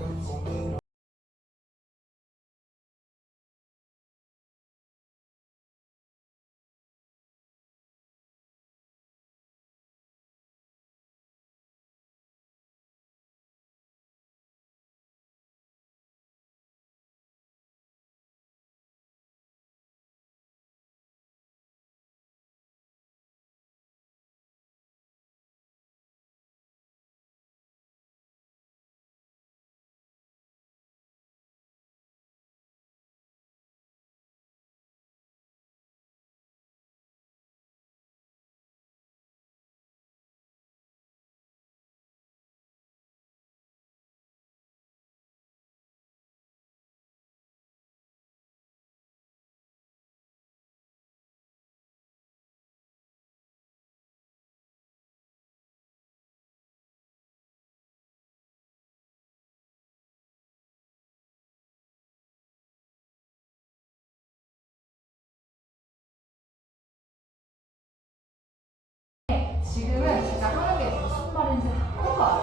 지금은 제가 하는 게 무슨 말인지 하나도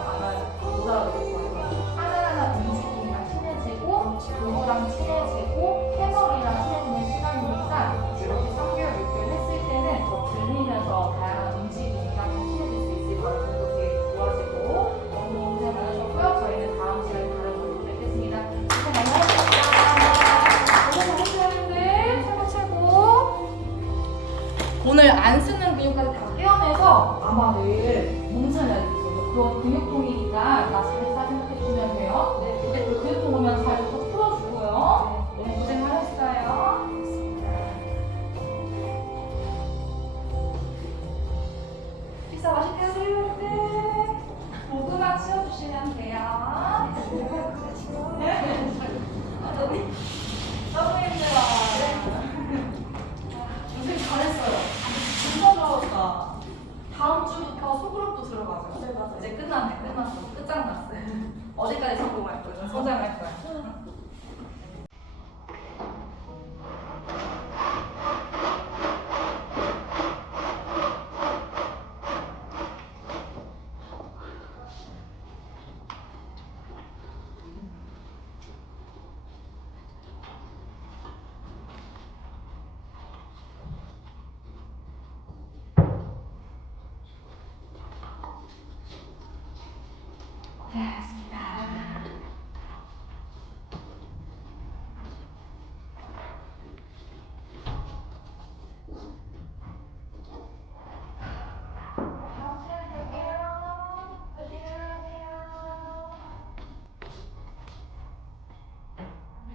못 알아듣을 거예요. 하나하나 움직임이랑 친해지고 누구랑 친해지고 해먹이랑 친해지는 시간이니까 이렇게 3개월, 6개월 했을 때는 더 들리면서 다양한 움직임이랑 친해질 수 있을 거예요. 저도 되게 좋아지고 오늘 고생 많으셨고요. 저희는 다음 시간에 다른 걸로 뵙겠습니다. 고생 많으셨습니다. 고생 많으셨는데 최고 최고. 오늘 안 쓰는 근육까지 다 떼어내서 아마 내일 몸살이 있어요. 그건 근육통이니까 나 잘 생각해주면 돼요. 네. 근데 그 근육통 오면 잘 더 풀어주고요. 네. 오늘 고생하셨어요. 식사 맛있게 하세요. 네. 고구마 치워주시면 돼요. 네. 너무 힘들어. 고생 잘했어요. 진짜 좋았다. 다음 주부터 소그룹도 들어가죠. 네, 맞아요. 이제 끝났네, 끝났어. 끝장났어. 어디까지 성공할 거야? 성장할 거야.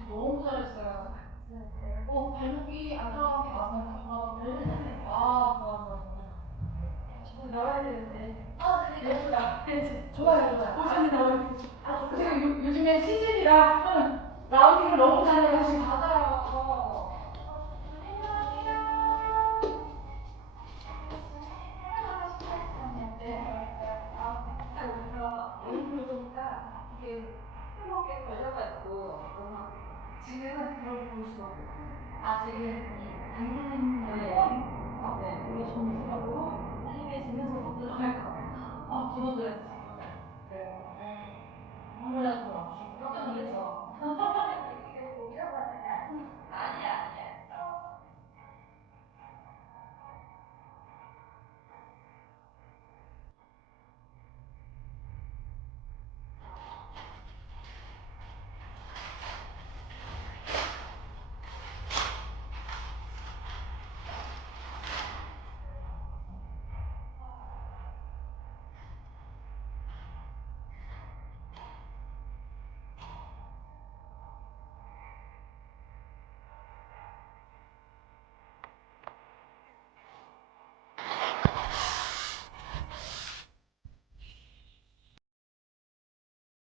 너무 잘했어요. 발목이 안 들어가게 맞아요. 나와야 되는데. 네, 예쁘다. 좋아요, 좋아요. 보시면 제가 요즘에 시즌이라 라운딩을 너무 잘해가지고. 맞아요. 행복에 걸려가지고 지금은 그걸 볼 수가 없고. 아, 지금 이 당근은 네. 네, 우리 점수라고 힘이 지면서 못 들어갈 것 같아. 아, 저도 그랬어. 그래서, 그래서 깜짝 놀랐어.